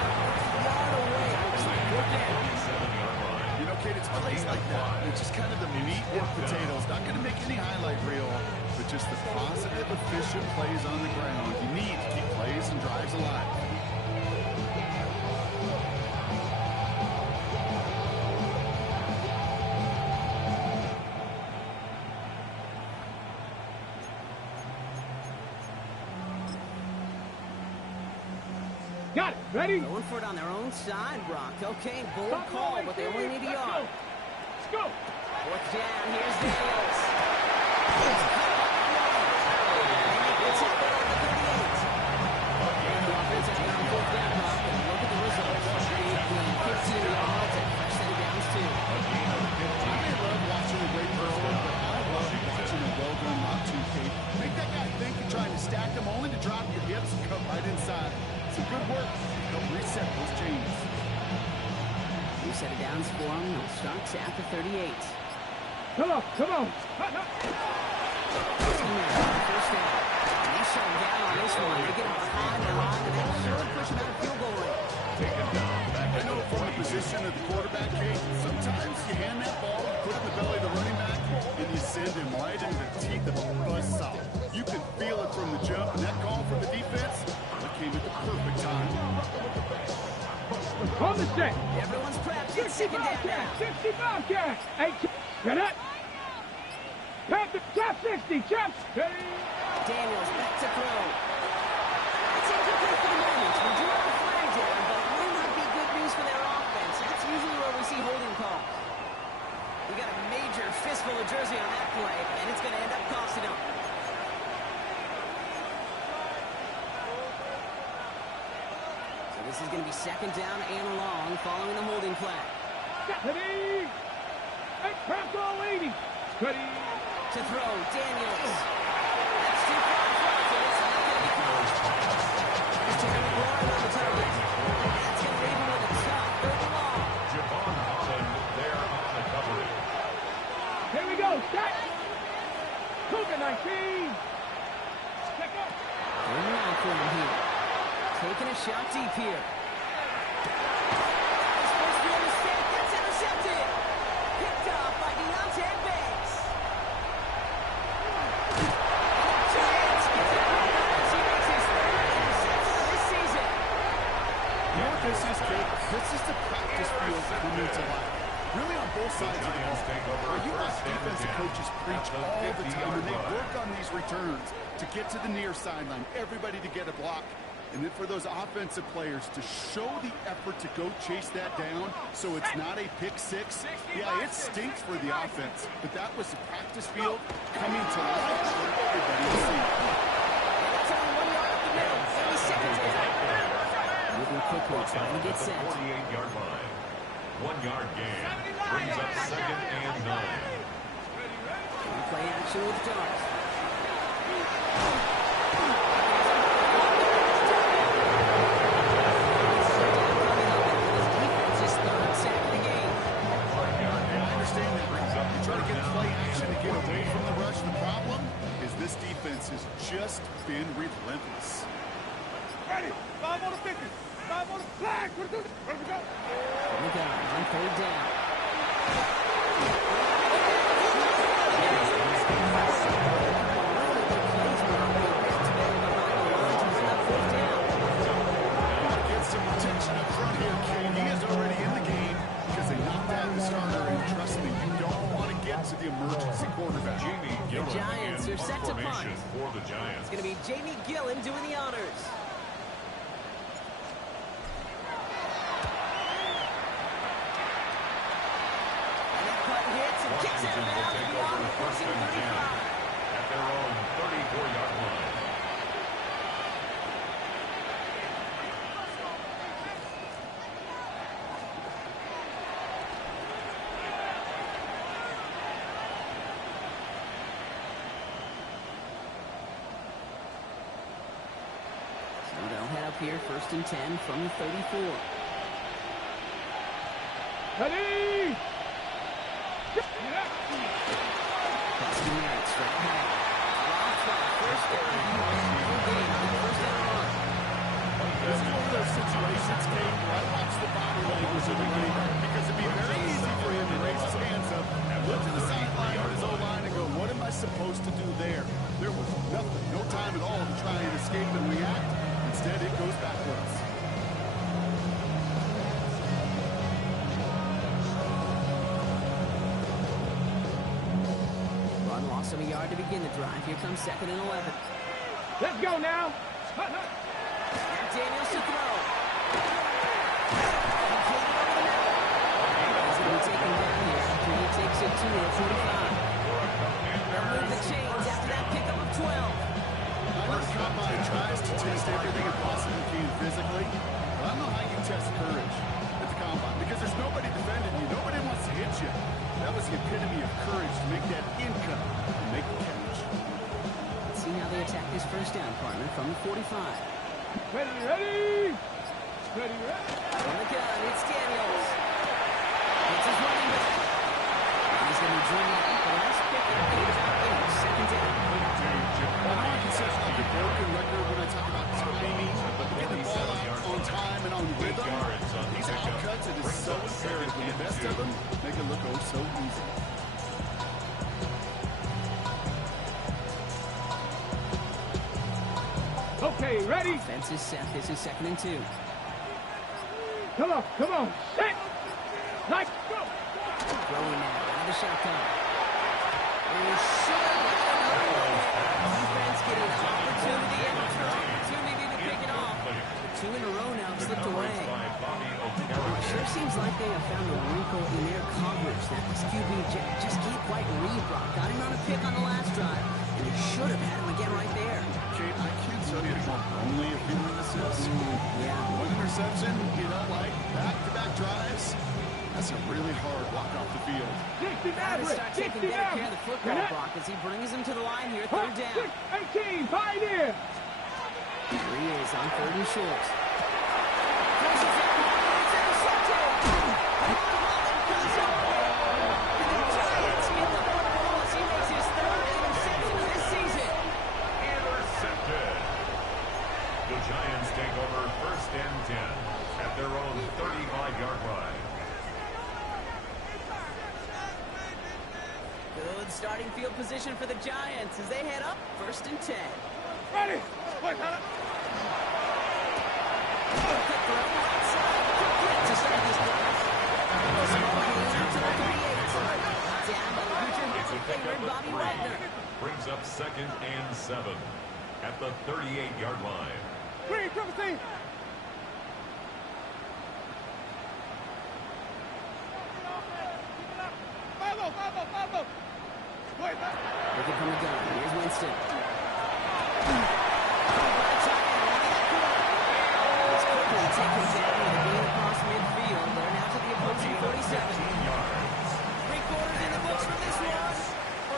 yard away. Looks like good down. You know, Kate, it's plays like that. It's just kind of the meat and potatoes. Not going to make any highlight reel, but just the positive, efficient plays on the ground. You need to keep plays and drives alive. Got it. Ready? Going for it on their own side, Brock. Okay, bold call, but they only need a yard. Let's go. 4th down. Here's Daniels. They make the tackle at the 38. The offense has been on 4th down, Brock, and look at the results. They've 15-yard penalty. First set of downs, too. I may love watching a great throw, but I love watching a well-done not too, Kate. Make that guy think you're trying to stack them only to drop your hips and come right inside. Some good work. Don't reset those chains. 2 set of downs for them. They'll start at the 38. Come on, come on. First down. And they shut him down on this one. They get him behind the line, and they should push him out of field goal range. I know from the position of the quarterback, Kate, sometimes you hand that ball, put it in the belly of the running back, and you send him right into the teeth of a buzzsaw. You can feel it from the jump, and that call from the defense, that came at the perfect time. On the set. Everyone's prepped. It's 2nd down now. 65 catch. 8. Get it. Trap 60. Trap. Daniels back to throw. It's incomplete for the moment. We do have a flag down, but it will not be good news for their offense. That's usually where we see holding calls. We got a major fistful of jersey on that play, and it's going to end up costing them. So this is going to be 2nd down and long following the holding flag. Ready. Trap all 80. Ready. To throw, Daniels. That's too far front, so it's not going to be close. He's taking a guard on the target. That's going to leave him with a tough 3rd and long. Javon Holland there on the coverage. Here we go. Set. Cougar 19. Check up. 3rd and long for him here. Taking a shot deep here. It's supposed to be a mistake. That's intercepted. Picked up by Deontay Banks. Giants get it right as he makes his 3rd interception of this season. You know what this is, Kate? This is the practice field that we need to like. Really on both sides of the ball. Where you watch defensive coaches preach all the time, and they work on these returns to get to the near sideline, everybody to get a block. And then for those offensive players to show the effort to go chase that down so it's not a pick six. Yeah, it stinks for the offense, but that was the practice field coming to life for everybody to see. It's on 1 yard up the middle. 30 seconds in. Moving quickly, trying to get set. 48-yard line. 1 yard gain. Brings up 2nd and 9. Play action with Dogs. This defense has just been relentless. Ready? 5 on the 50. 5 on the flag. Where we go? On 3rd down. Get some protection up front here, King. He is already in the game because they knocked out the starter, and trust me, you don't want to get to the emergency quarterback. The Giants are set to punt. For the Giants. It's going to be Jamie Gillen doing the honors. And that punt hits and kicks out of bounds beyond the 14-35. At their own 34-yard line. They'll head up here, 1st and 10 from the 34. Ready? Pesky Merritt straight ahead. First down. First down run. This is one of those situations, Kate, where I watch the body language of the game because it'd be very easy for him to raise his hands up and look to the sideline or his O-line and go, what am I supposed to do there? There was nothing, no time at all to try and escape and react. Instead, it goes backwards. Run loss of a yard to begin the drive. Here comes 2nd and 11. Let's go now. Daniels to throw. He's going to be taken down here after he takes it to the 45. They'll move the chains after that pickup of 12. The combine tries to test everything it possibly can physically, but I don't know how you test courage at the combine because there's nobody defending you. Nobody wants to hit you. That was the epitome of courage to make that in-cut and make the catch. Let's see how they attack this 1st down, partner, from the 45. Ready? On the gun, it's Daniels. It's his running back. He's going to be joined up with the last pick of the 2nd down. I can set like a broken record when I talk about timing, but getting the ball out on time and on rhythm. These outcuts, it is so imperative. And the best of them make it look oh so easy. Okay, ready? Offense is set. This is 2nd and 2. Come on. Set. Like, go. Throwing now out of the shotgun. Defense getting an opportunity to pick it off. 2 in a row now slipped away. It sure seems like they have found a wrinkle in their coverage that this QB just can't quite read Brock. Got him on a pick on the last drive, and he should have had him again right there. Kate, I can't tell you only a few assists. Yeah. One interception, like back-to-back drives. That's a really hard walk off the field. Got to start taking better care of the football, Brock, as he brings him to the line here, 3rd down. 18, pioneer. Here he is on 3rd and short. The Giants take over 1st and 10 at their own 35-yard line. Good starting field position for the Giants as they head up 1st and 10. Ready? Quick throw right side. Quick hit to start this drive. Down by the future Hall of Famer Bobby Wagner. Brings up 2nd and 7 at the 38-yard line. Green, triple team. Follow. Looking from the gun. Here's Winston. It's quickly taken down with a gain across midfield. They're now to the opposing 47. 3/4 in the books for this one.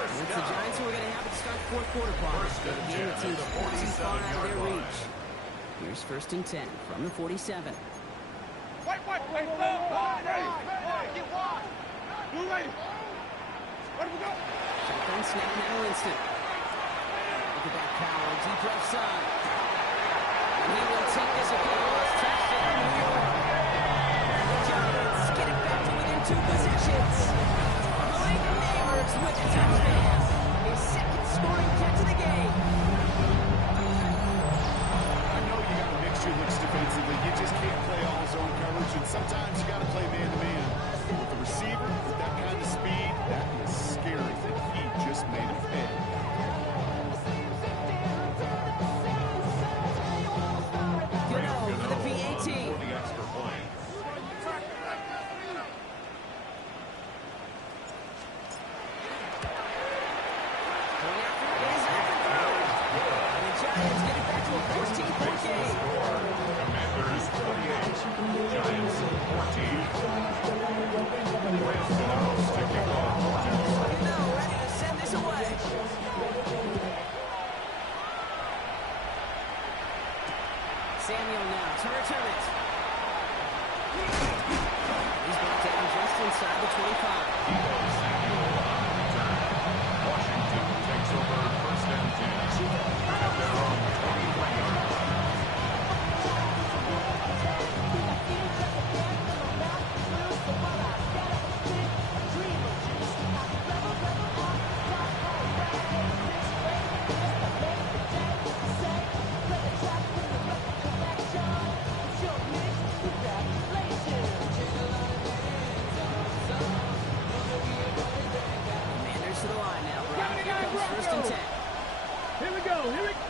It's the Giants who are going to have it start fourth quarter clock. The game that seems too far out of their reach. Here's 1st and 10 from the 47. Wait. Blue lady. Where do we go? Shotgun snap now Winston. Look at that power, deep left side. And he will take this across. Touchdown, New York. The Giants get it back to within 2 possessions. Mike Neighbors with the touchdown. His 2nd scoring catch of the game. I know you got to mix your looks defensively. You just can't play all zone coverage, and sometimes you got to play man-to-man. With the receiver, with that kind of speed, that is scary. He just made a pay. Good for the PAT. For the extra point. Going after it is overthrown. And the Giants get it back to a 14-point game. Commanders 28. Giants 14. Rams taking off. Ready to send this away. Samuel now to return it. He's brought down just inside the 25. Washington takes over 1st and 10 at their own 21-yard line. Commanders to the line now. Brown, here comes 1st and 10. Here we go.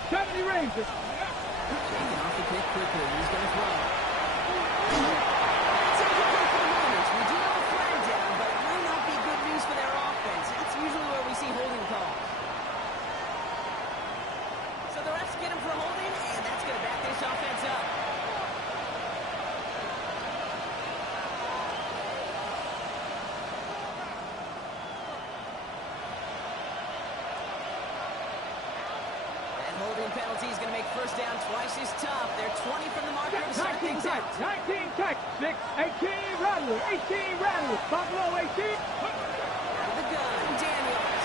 70 Rangers. Taking off the pick quickly. He's going to throw. It's incomplete for the moment. We do have a flag down, but it might not be good news for their offense. That's usually where we see holding calls. So the refs get him for holding, and that's going to back this offense up. Holding penalty is going to make 1st down twice as tough. They're 20 from the marker to start things out. 19 tech. 6, 18 Rattler. 18 Rattler. Buffalo 18. Out of the gun, Daniels.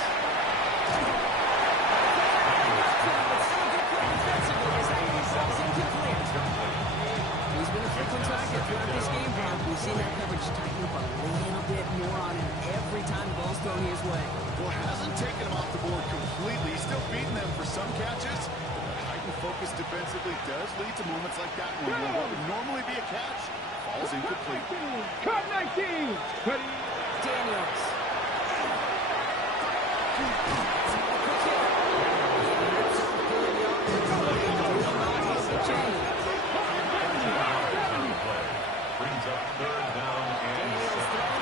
But still good play defensively as that one falls incomplete. He's been a frequent target throughout this game, Brock. We've seen that coverage tighten up a little bit more on him every time the ball's thrown his way. Well, hasn't taken him off the board completely. He's still beating them for some catches. Heightened focus defensively does lead to moments like that one where what would normally be a catch falls incomplete. Cut 19. Ready. Daniels. Brings up 3rd down and 7.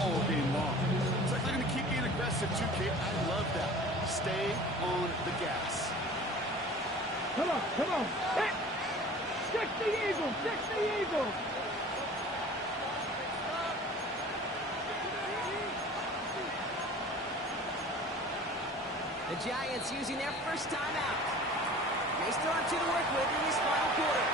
All game long. It's like they're going to keep being aggressive too, Kate. I love that. Stay on the gas. Come on. Hit. 60 Eagles. The Giants using their first timeout. They still have 2 to work with in this final quarter.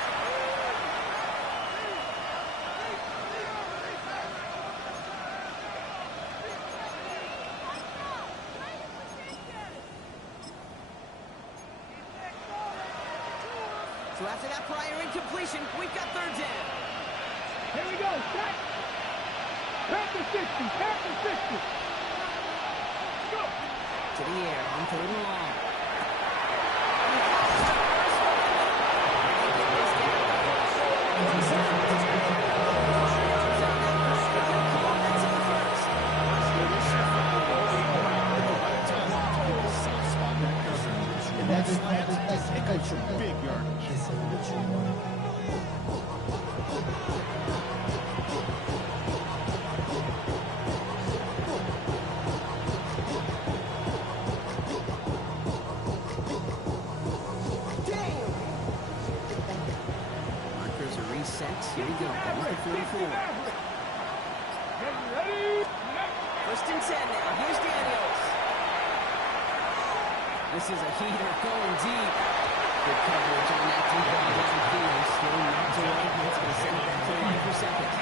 So after that prior incompletion, we've got 3rd down. Here we go, set. Panther 60, Panther 60. Go. To the air on 3rd and long. That's big yardage. Markers are reset. Here we go. 44. First and 10 now. Here's Daniels. This is a heater going deep. Good coverage on that deep ball downfield. Slow knocked away. It's going to send it back to the line for second.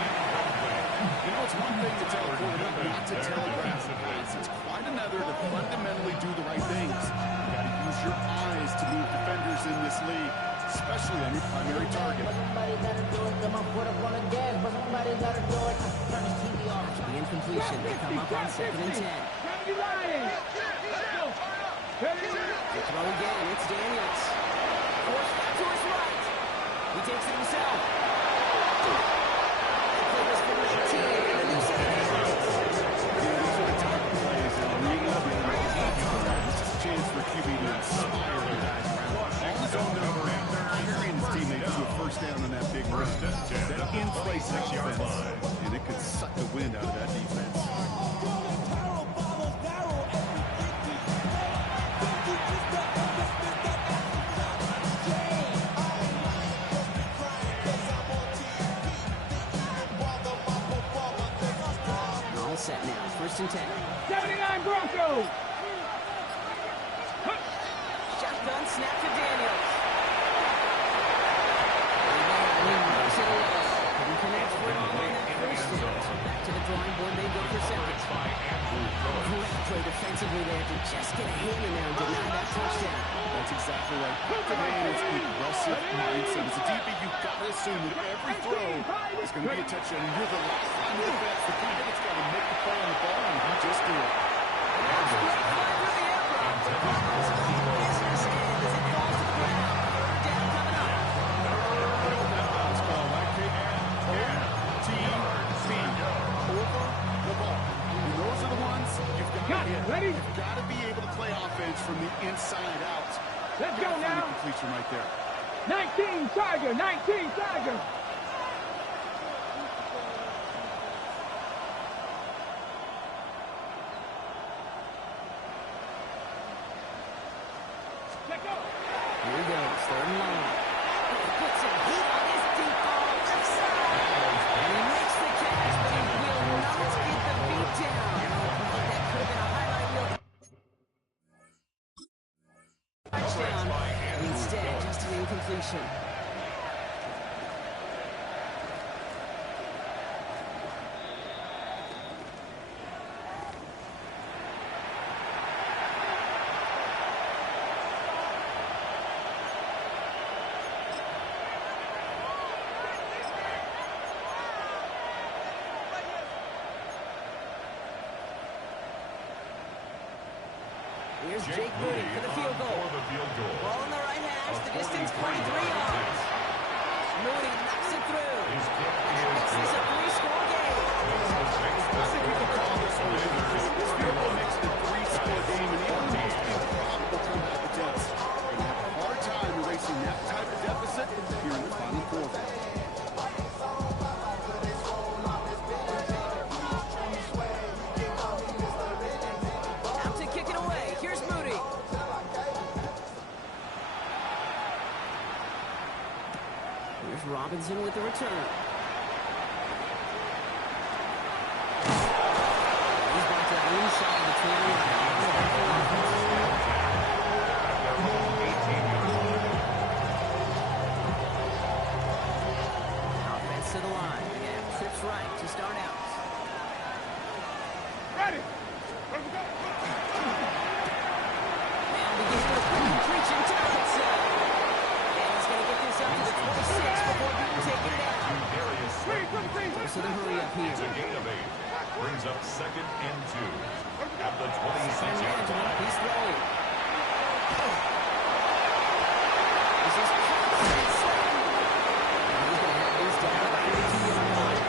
You know, it's one thing to tell a quarterback not to telegraph the pass. It's quite another to fundamentally do the right things. You got to use your eyes to move defenders in this league, especially on your primary target. After the incompletion, they come up on 2nd and 10. They throw again. It's Daniels. Forced back to his right. He takes it himself. The play was for 19. And the new set of These are the type of plays that really this is a chance for QB to inspire the guys around. On his own number, carrying his teammates to a first down on that big run. That in-place offense, and it could suck the wind out of that defense. set now. 1st and 10. 79 Broncos. Shotgun snap to Daniels. Couldn't connect for all on that first down. So back to the drawing board. They go for second. Great play defensively there to just get a hand in there and deny that touchdown. That's exactly right. The man is aggressive mindset. As a DB, you've got to assume that every throw is going to be a touchdown. And you're the last line of defense. The guy that's got to make the play on the ball, and you just do it. That's great play for the aircraft. Business end as it falls to the ground. 3rd down coming up. It's called O-T-C, over the ball. And those are the ones you've got to hit. Ready? You've got to be able to play offense from the inside out. Let's go now. Completion right there. 19 Tiger, 19 Tiger. Here he goes, 3rd and long. Puts a heat on his deep ball left side. And he makes the catch, but he will not get the beat down. That could have been a highlight reel. Touchdown. Instead, just an incompletion. Here's Jake Moody for the field goal. Ball in the right hash, the distance 43 yards. Moody knocks it through. That makes this a 3-score game. I think we can call this one this field goal makes it a 3-score game, and even the most improbable comeback attempts are going to have a hard time erasing that type of deficit here in the final quarter. Out to kick it away. Here's Moody. Here's Robinson with the return. He's back to the inside of the 20. pass to the line. They're going to have trips right to start out. Ready. Now begins with a quick reach and toss. And he's going to get this up to the 26 before being taken down. So the hurry up here. It's a gain of 8. Brings up 2nd and 2. At the 26-yard line. He's throwing. This is he's going to have these down at the 32-yard line.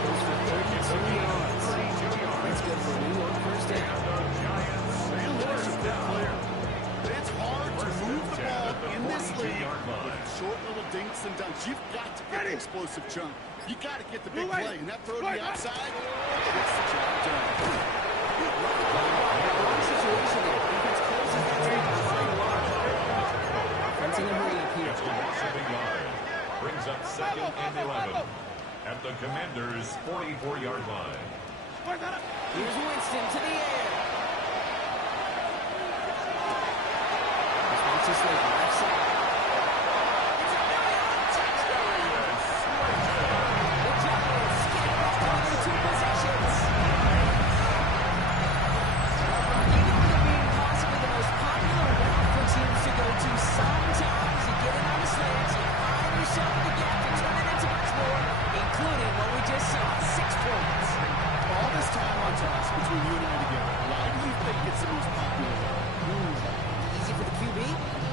Goes for 32 yards. That's good for a New York first down. It's hard to move the ball in this league with short little dinks and dunks. You've got to get the explosive chunk. You got to get the big play, and that throw to the outside gets the job done. Wrong situation there. Defense closes that tape. Offense in the hurry up here. It's a loss of a yard. Brings up 2nd and 11. At the Commanders' 44-yard line. Here's Winston to the air. Response is Slater, left side. The Giants get back on the 2 possessions. Even with it being possibly the most popular route for teams to go to, sometimes you get it on the slants, you find yourself in the gap and turn it into much more, including what we just saw, 6 points. All this time on task between you and I together, why do you think it's the most popular? Easy for the QB?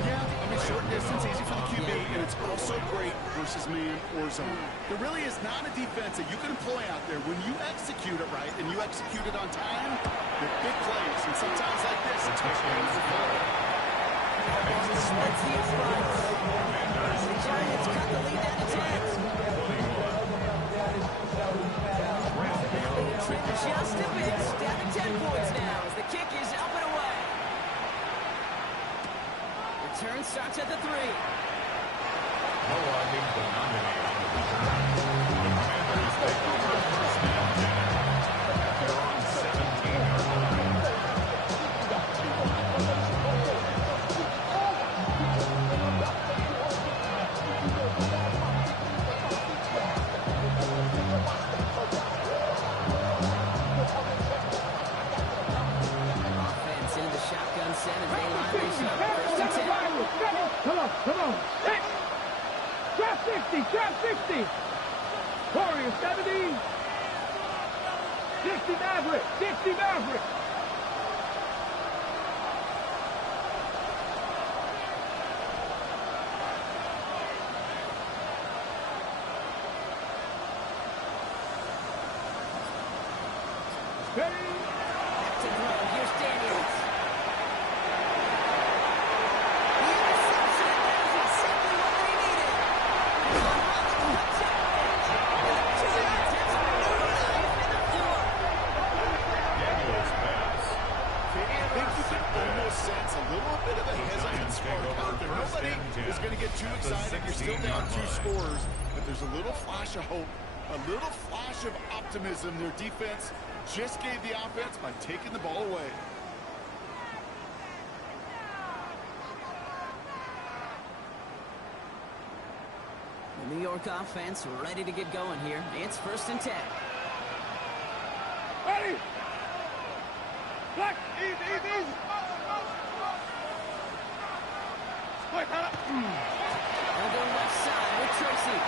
Yeah, I mean, short distance, easy for the QB, and it's also great versus man or zone. There really is not a defense that you can employ out there when you execute it right and you execute it on time, with big plays, and sometimes like this, it's touchdowns to follow. Let's see it front. The Giants cut the lead down to 10. Just a bit, down to 10 points now as the kick is up and away. Return starts at the 3. No one being denominated on the return. The Commanders take over first and 10. At their own 17-yard line. Offense into the shotgun set as they line this up. First and 10. Come on. Hey. Drop 60. Warriors 70. 60 Maverick. Ready? Back to throw. Here's Daniels. The interception, and that is exactly what they needed. Daniels pass. I think you can almost sense a little bit of a hesitant spark out there. Nobody is going to get too excited. You're still down 2 scores, but there's a little flash of hope, a little flash of optimism. Their defense just gave the offense by taking the ball away. The New York offense ready to get going here. It's first and 10. Ready? Black, easy. They'll go left side with Tracy.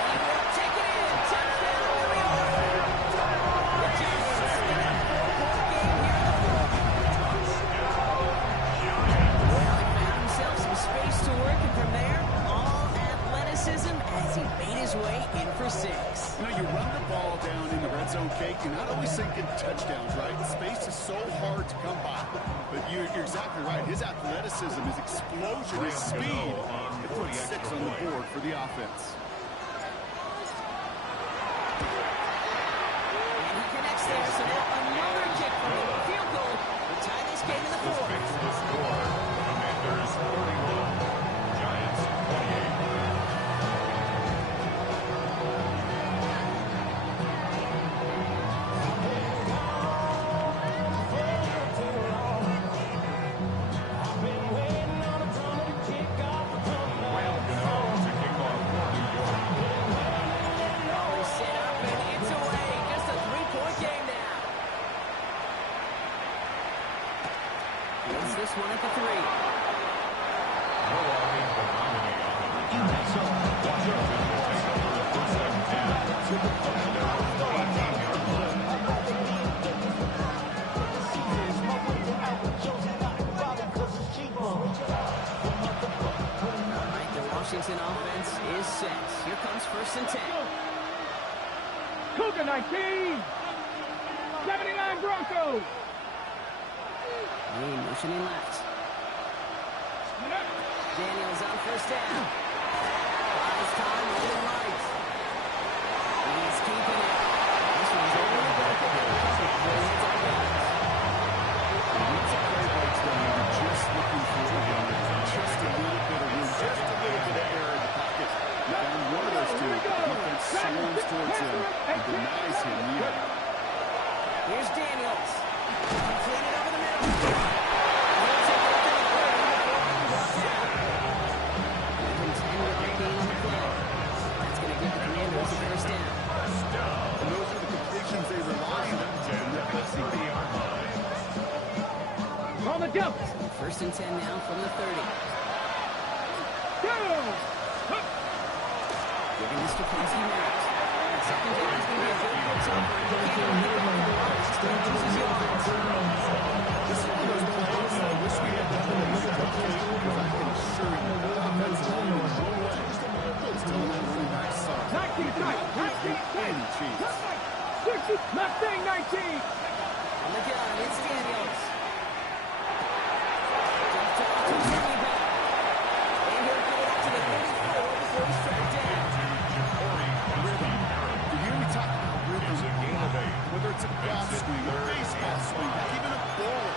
And he will take it in. Touchdown, New York. The Giants in a 4-point game here in the fourth. Well, he found himself some space to work, and from there, all athleticism as he made his way in for 6. You know, you run the ball down in the red zone, Cake, you're not always thinking touchdowns, right? The space is so hard to come by. But you're exactly right. His athleticism, his explosion, his speed, it puts 6 on the board for the offense. And he connects there, so now another kick from him. Field goal to tie this game in the This fourth. makes the score. Commanders 41. Giants 28. Washington offense is set. Here comes 1st and 10. Cougar 19. 79 Broncos. Motioning left. Daniels on 1st down. Buys time, holding right. He's keeping it. This one's only about to get a couple of plays on balance. Once a play breaks down, you're just looking for just a little bit of room, just a little bit of air in the pocket. You found one of those two. The defense swarms towards him and denies him the air. Here's Daniels. Completed over the middle. He'll take it up to the 30 before being brought down. Within 10-yard gain on the play. That's going to give the Commanders a 1st down. And those are the completions they rely on in their passing game. On the jump. 1st and 10 now from the 30. Giving this to Quincy Merritt. 2nd down is going to be a good fix over. He can't lead it over the yards. He's going to lose his yards. This is one of those plays that I wish we had done in the game because I can assure you the offensive line in no way is telling that running back sorry. 19 tight. 19 tight. Any chance. 60. Mustang 19. On the gun, it's Daniels. Jump to running back. And he'll get it up to the 34 before he's tracked down. Rhythm. You hear me talk about rhythm? Whether it's a golf swing, a baseball swing, even a bowler,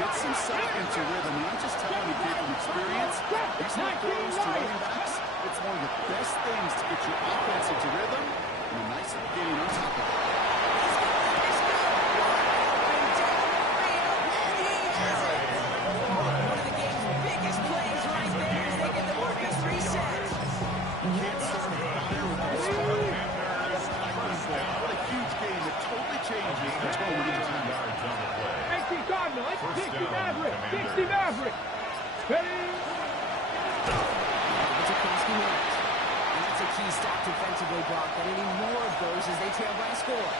gets himself into rhythm. And I'm just telling you, kid, from experience, these little throws to running backs, it's one of the best things to get your offense into rhythm and a nice little getting on top of it. One of the game's biggest plays right there as they get the Marcus reset. Can't start a fire with this spark. What a huge game that totally changes the tone of the time. 18 Cardinals. 60 Maverick. 60 Maverick. Ready? It's a Krosky left. And that's a key stop defensively, Brock. And any more of those as they trail by a score.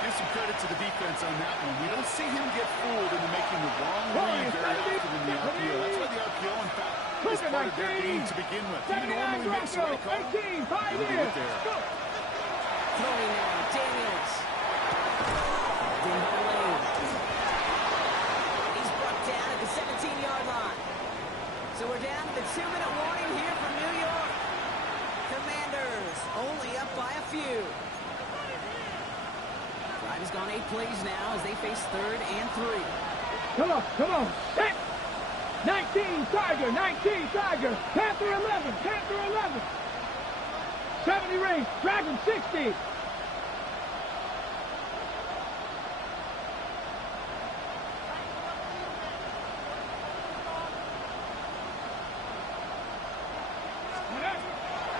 Give some credit to the defense on that one. We don't see him get fooled into making the wrong read very often in the RPO. That's why the RPO, in fact, is part of their game to begin with. He normally makes the right call. 18, 5 years. Go. Throwing now, Daniels. In by Lane. He's brought down at the 17-yard line. So we're down to the 2-minute warning here from New York. Commanders only up by a few. Drive has gone 8 plays now as they face 3rd and 3. Come on, come on. 19 Tiger, 19 Tiger. Panther 11, Panther 11. 70 range, Dragon 60.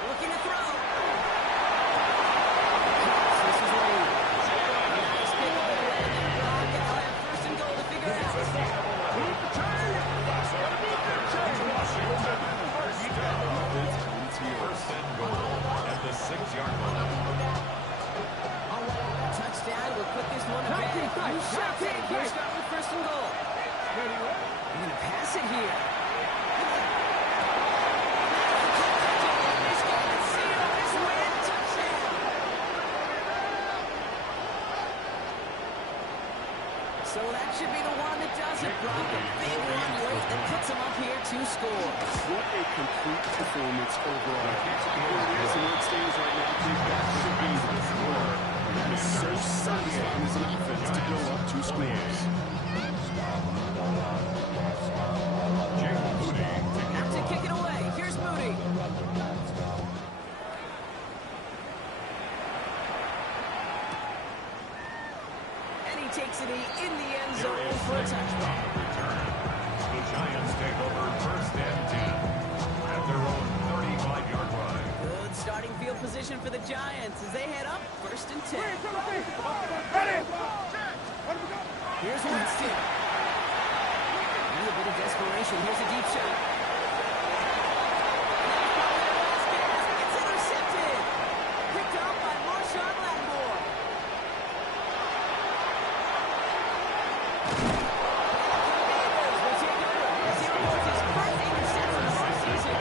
Looking to throw. This is Lane. Nice pick by Lane. Brock will have 1st and goal to figure out. First and goal at the 6-yard line. Touchdown will put this one to bed. You shot it. Here, start with 1st and goal. They're going to pass it here. This game is sealed. This win, touchdown. So that should be the one that does it, Brock. A big run late that puts them up here to score. What a complete performance overall. Where it is and where it stands right now, I think that should be the score. That is so satisfying as an offense to go up 2 scores. Out to kick it away. Here's Moody. And he takes it in the end zone for a touchdown. The Giants take over 1st and 10 at their own 35-yard line. Good starting field position for the Giants as they head up 1st and 10. Here's Winston. And a bit of desperation. Here's a deep shot. It's intercepted. Picked up by Marshawn Lattimore. Commanders will take over as he records his first interception of the season.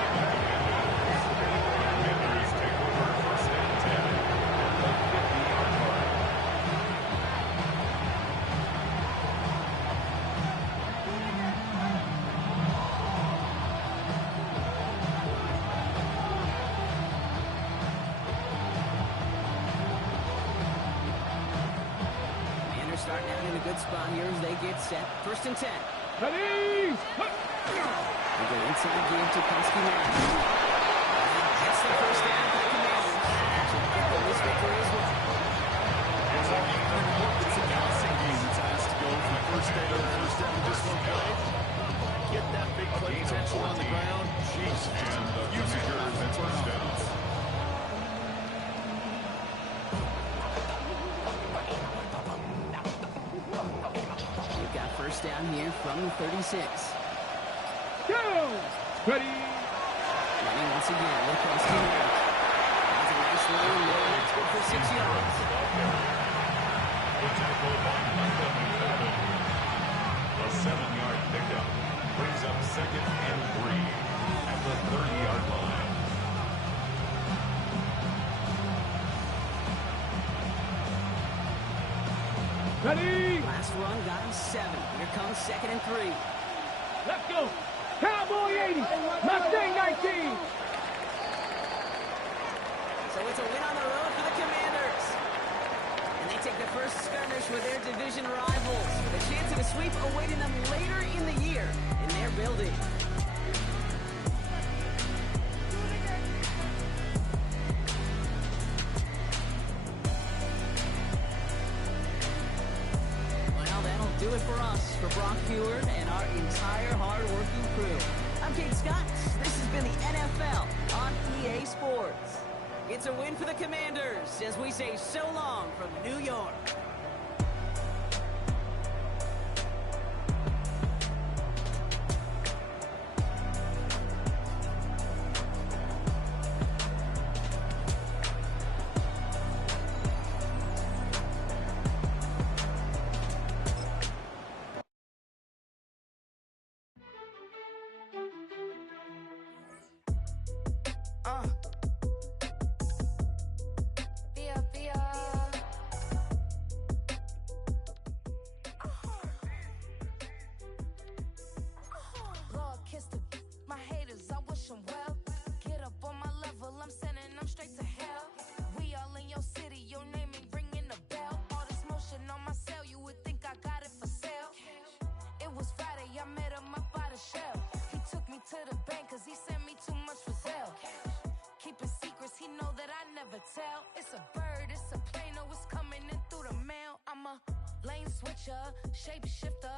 a good spot here as they get set. 1st and 10. Ready? They go inside give to Koski-Nash. Gets the first down for the Commanders. Should get this victory as well. It's a passing game that's asked to go from first down to just one play. Get that big play potential on the ground. Jeez, And the Commanders at first down. We've got first down here from the 36. Go! Ready? Running once again with Koski-Nash. That's a nice long low. It's good for 6 yards. The tackle by Montgomery Fadden. A 7-yard pickup brings up 2nd and 3 at the 30-yard line. Ready? Last run got him 7. Here comes 2nd and 3. Let's go! Cowboy 80! Mustang 19! So it's a win on the road for the Commanders. And they take the first skirmish with their division rivals, with a chance at a sweep awaiting them later in the year in their building. Well, that'll do it for us, for Brock Heward and our entire hard-working crew. I'm Kate Scott. This has been the NFL on EA Sports. It's a win for the Commanders as we say so long from New York. It's a bird, it's a plane, oh, it's coming in through the mail. I'm a lane switcher, shape shifter,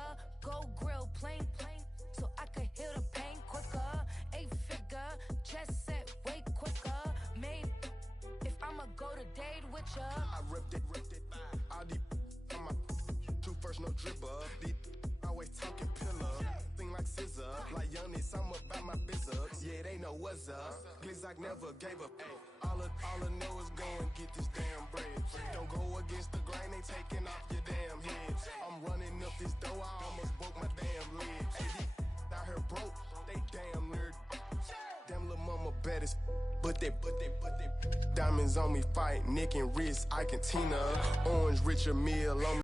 go grill, plane, so I could heal the pain quicker. 8-figure, chest set way quicker. Maybe if I'ma go to date with ya. I ripped it. All these on my 2 first, no dripper. These always talking pillar. Thing like scissor, like Giannis, I'm about my business. Yeah, they know what's up. Glizak never gave up. All I know is go and get this damn bread. Don't go against the grain, they taking off your damn head. I'm running up this door, I almost broke my damn legs. Hey, these out here broke, they damn nerd. Damn little mama bad as but they diamonds on me fight, neck and wrist, I can Tina. Orange Richard Mill on me.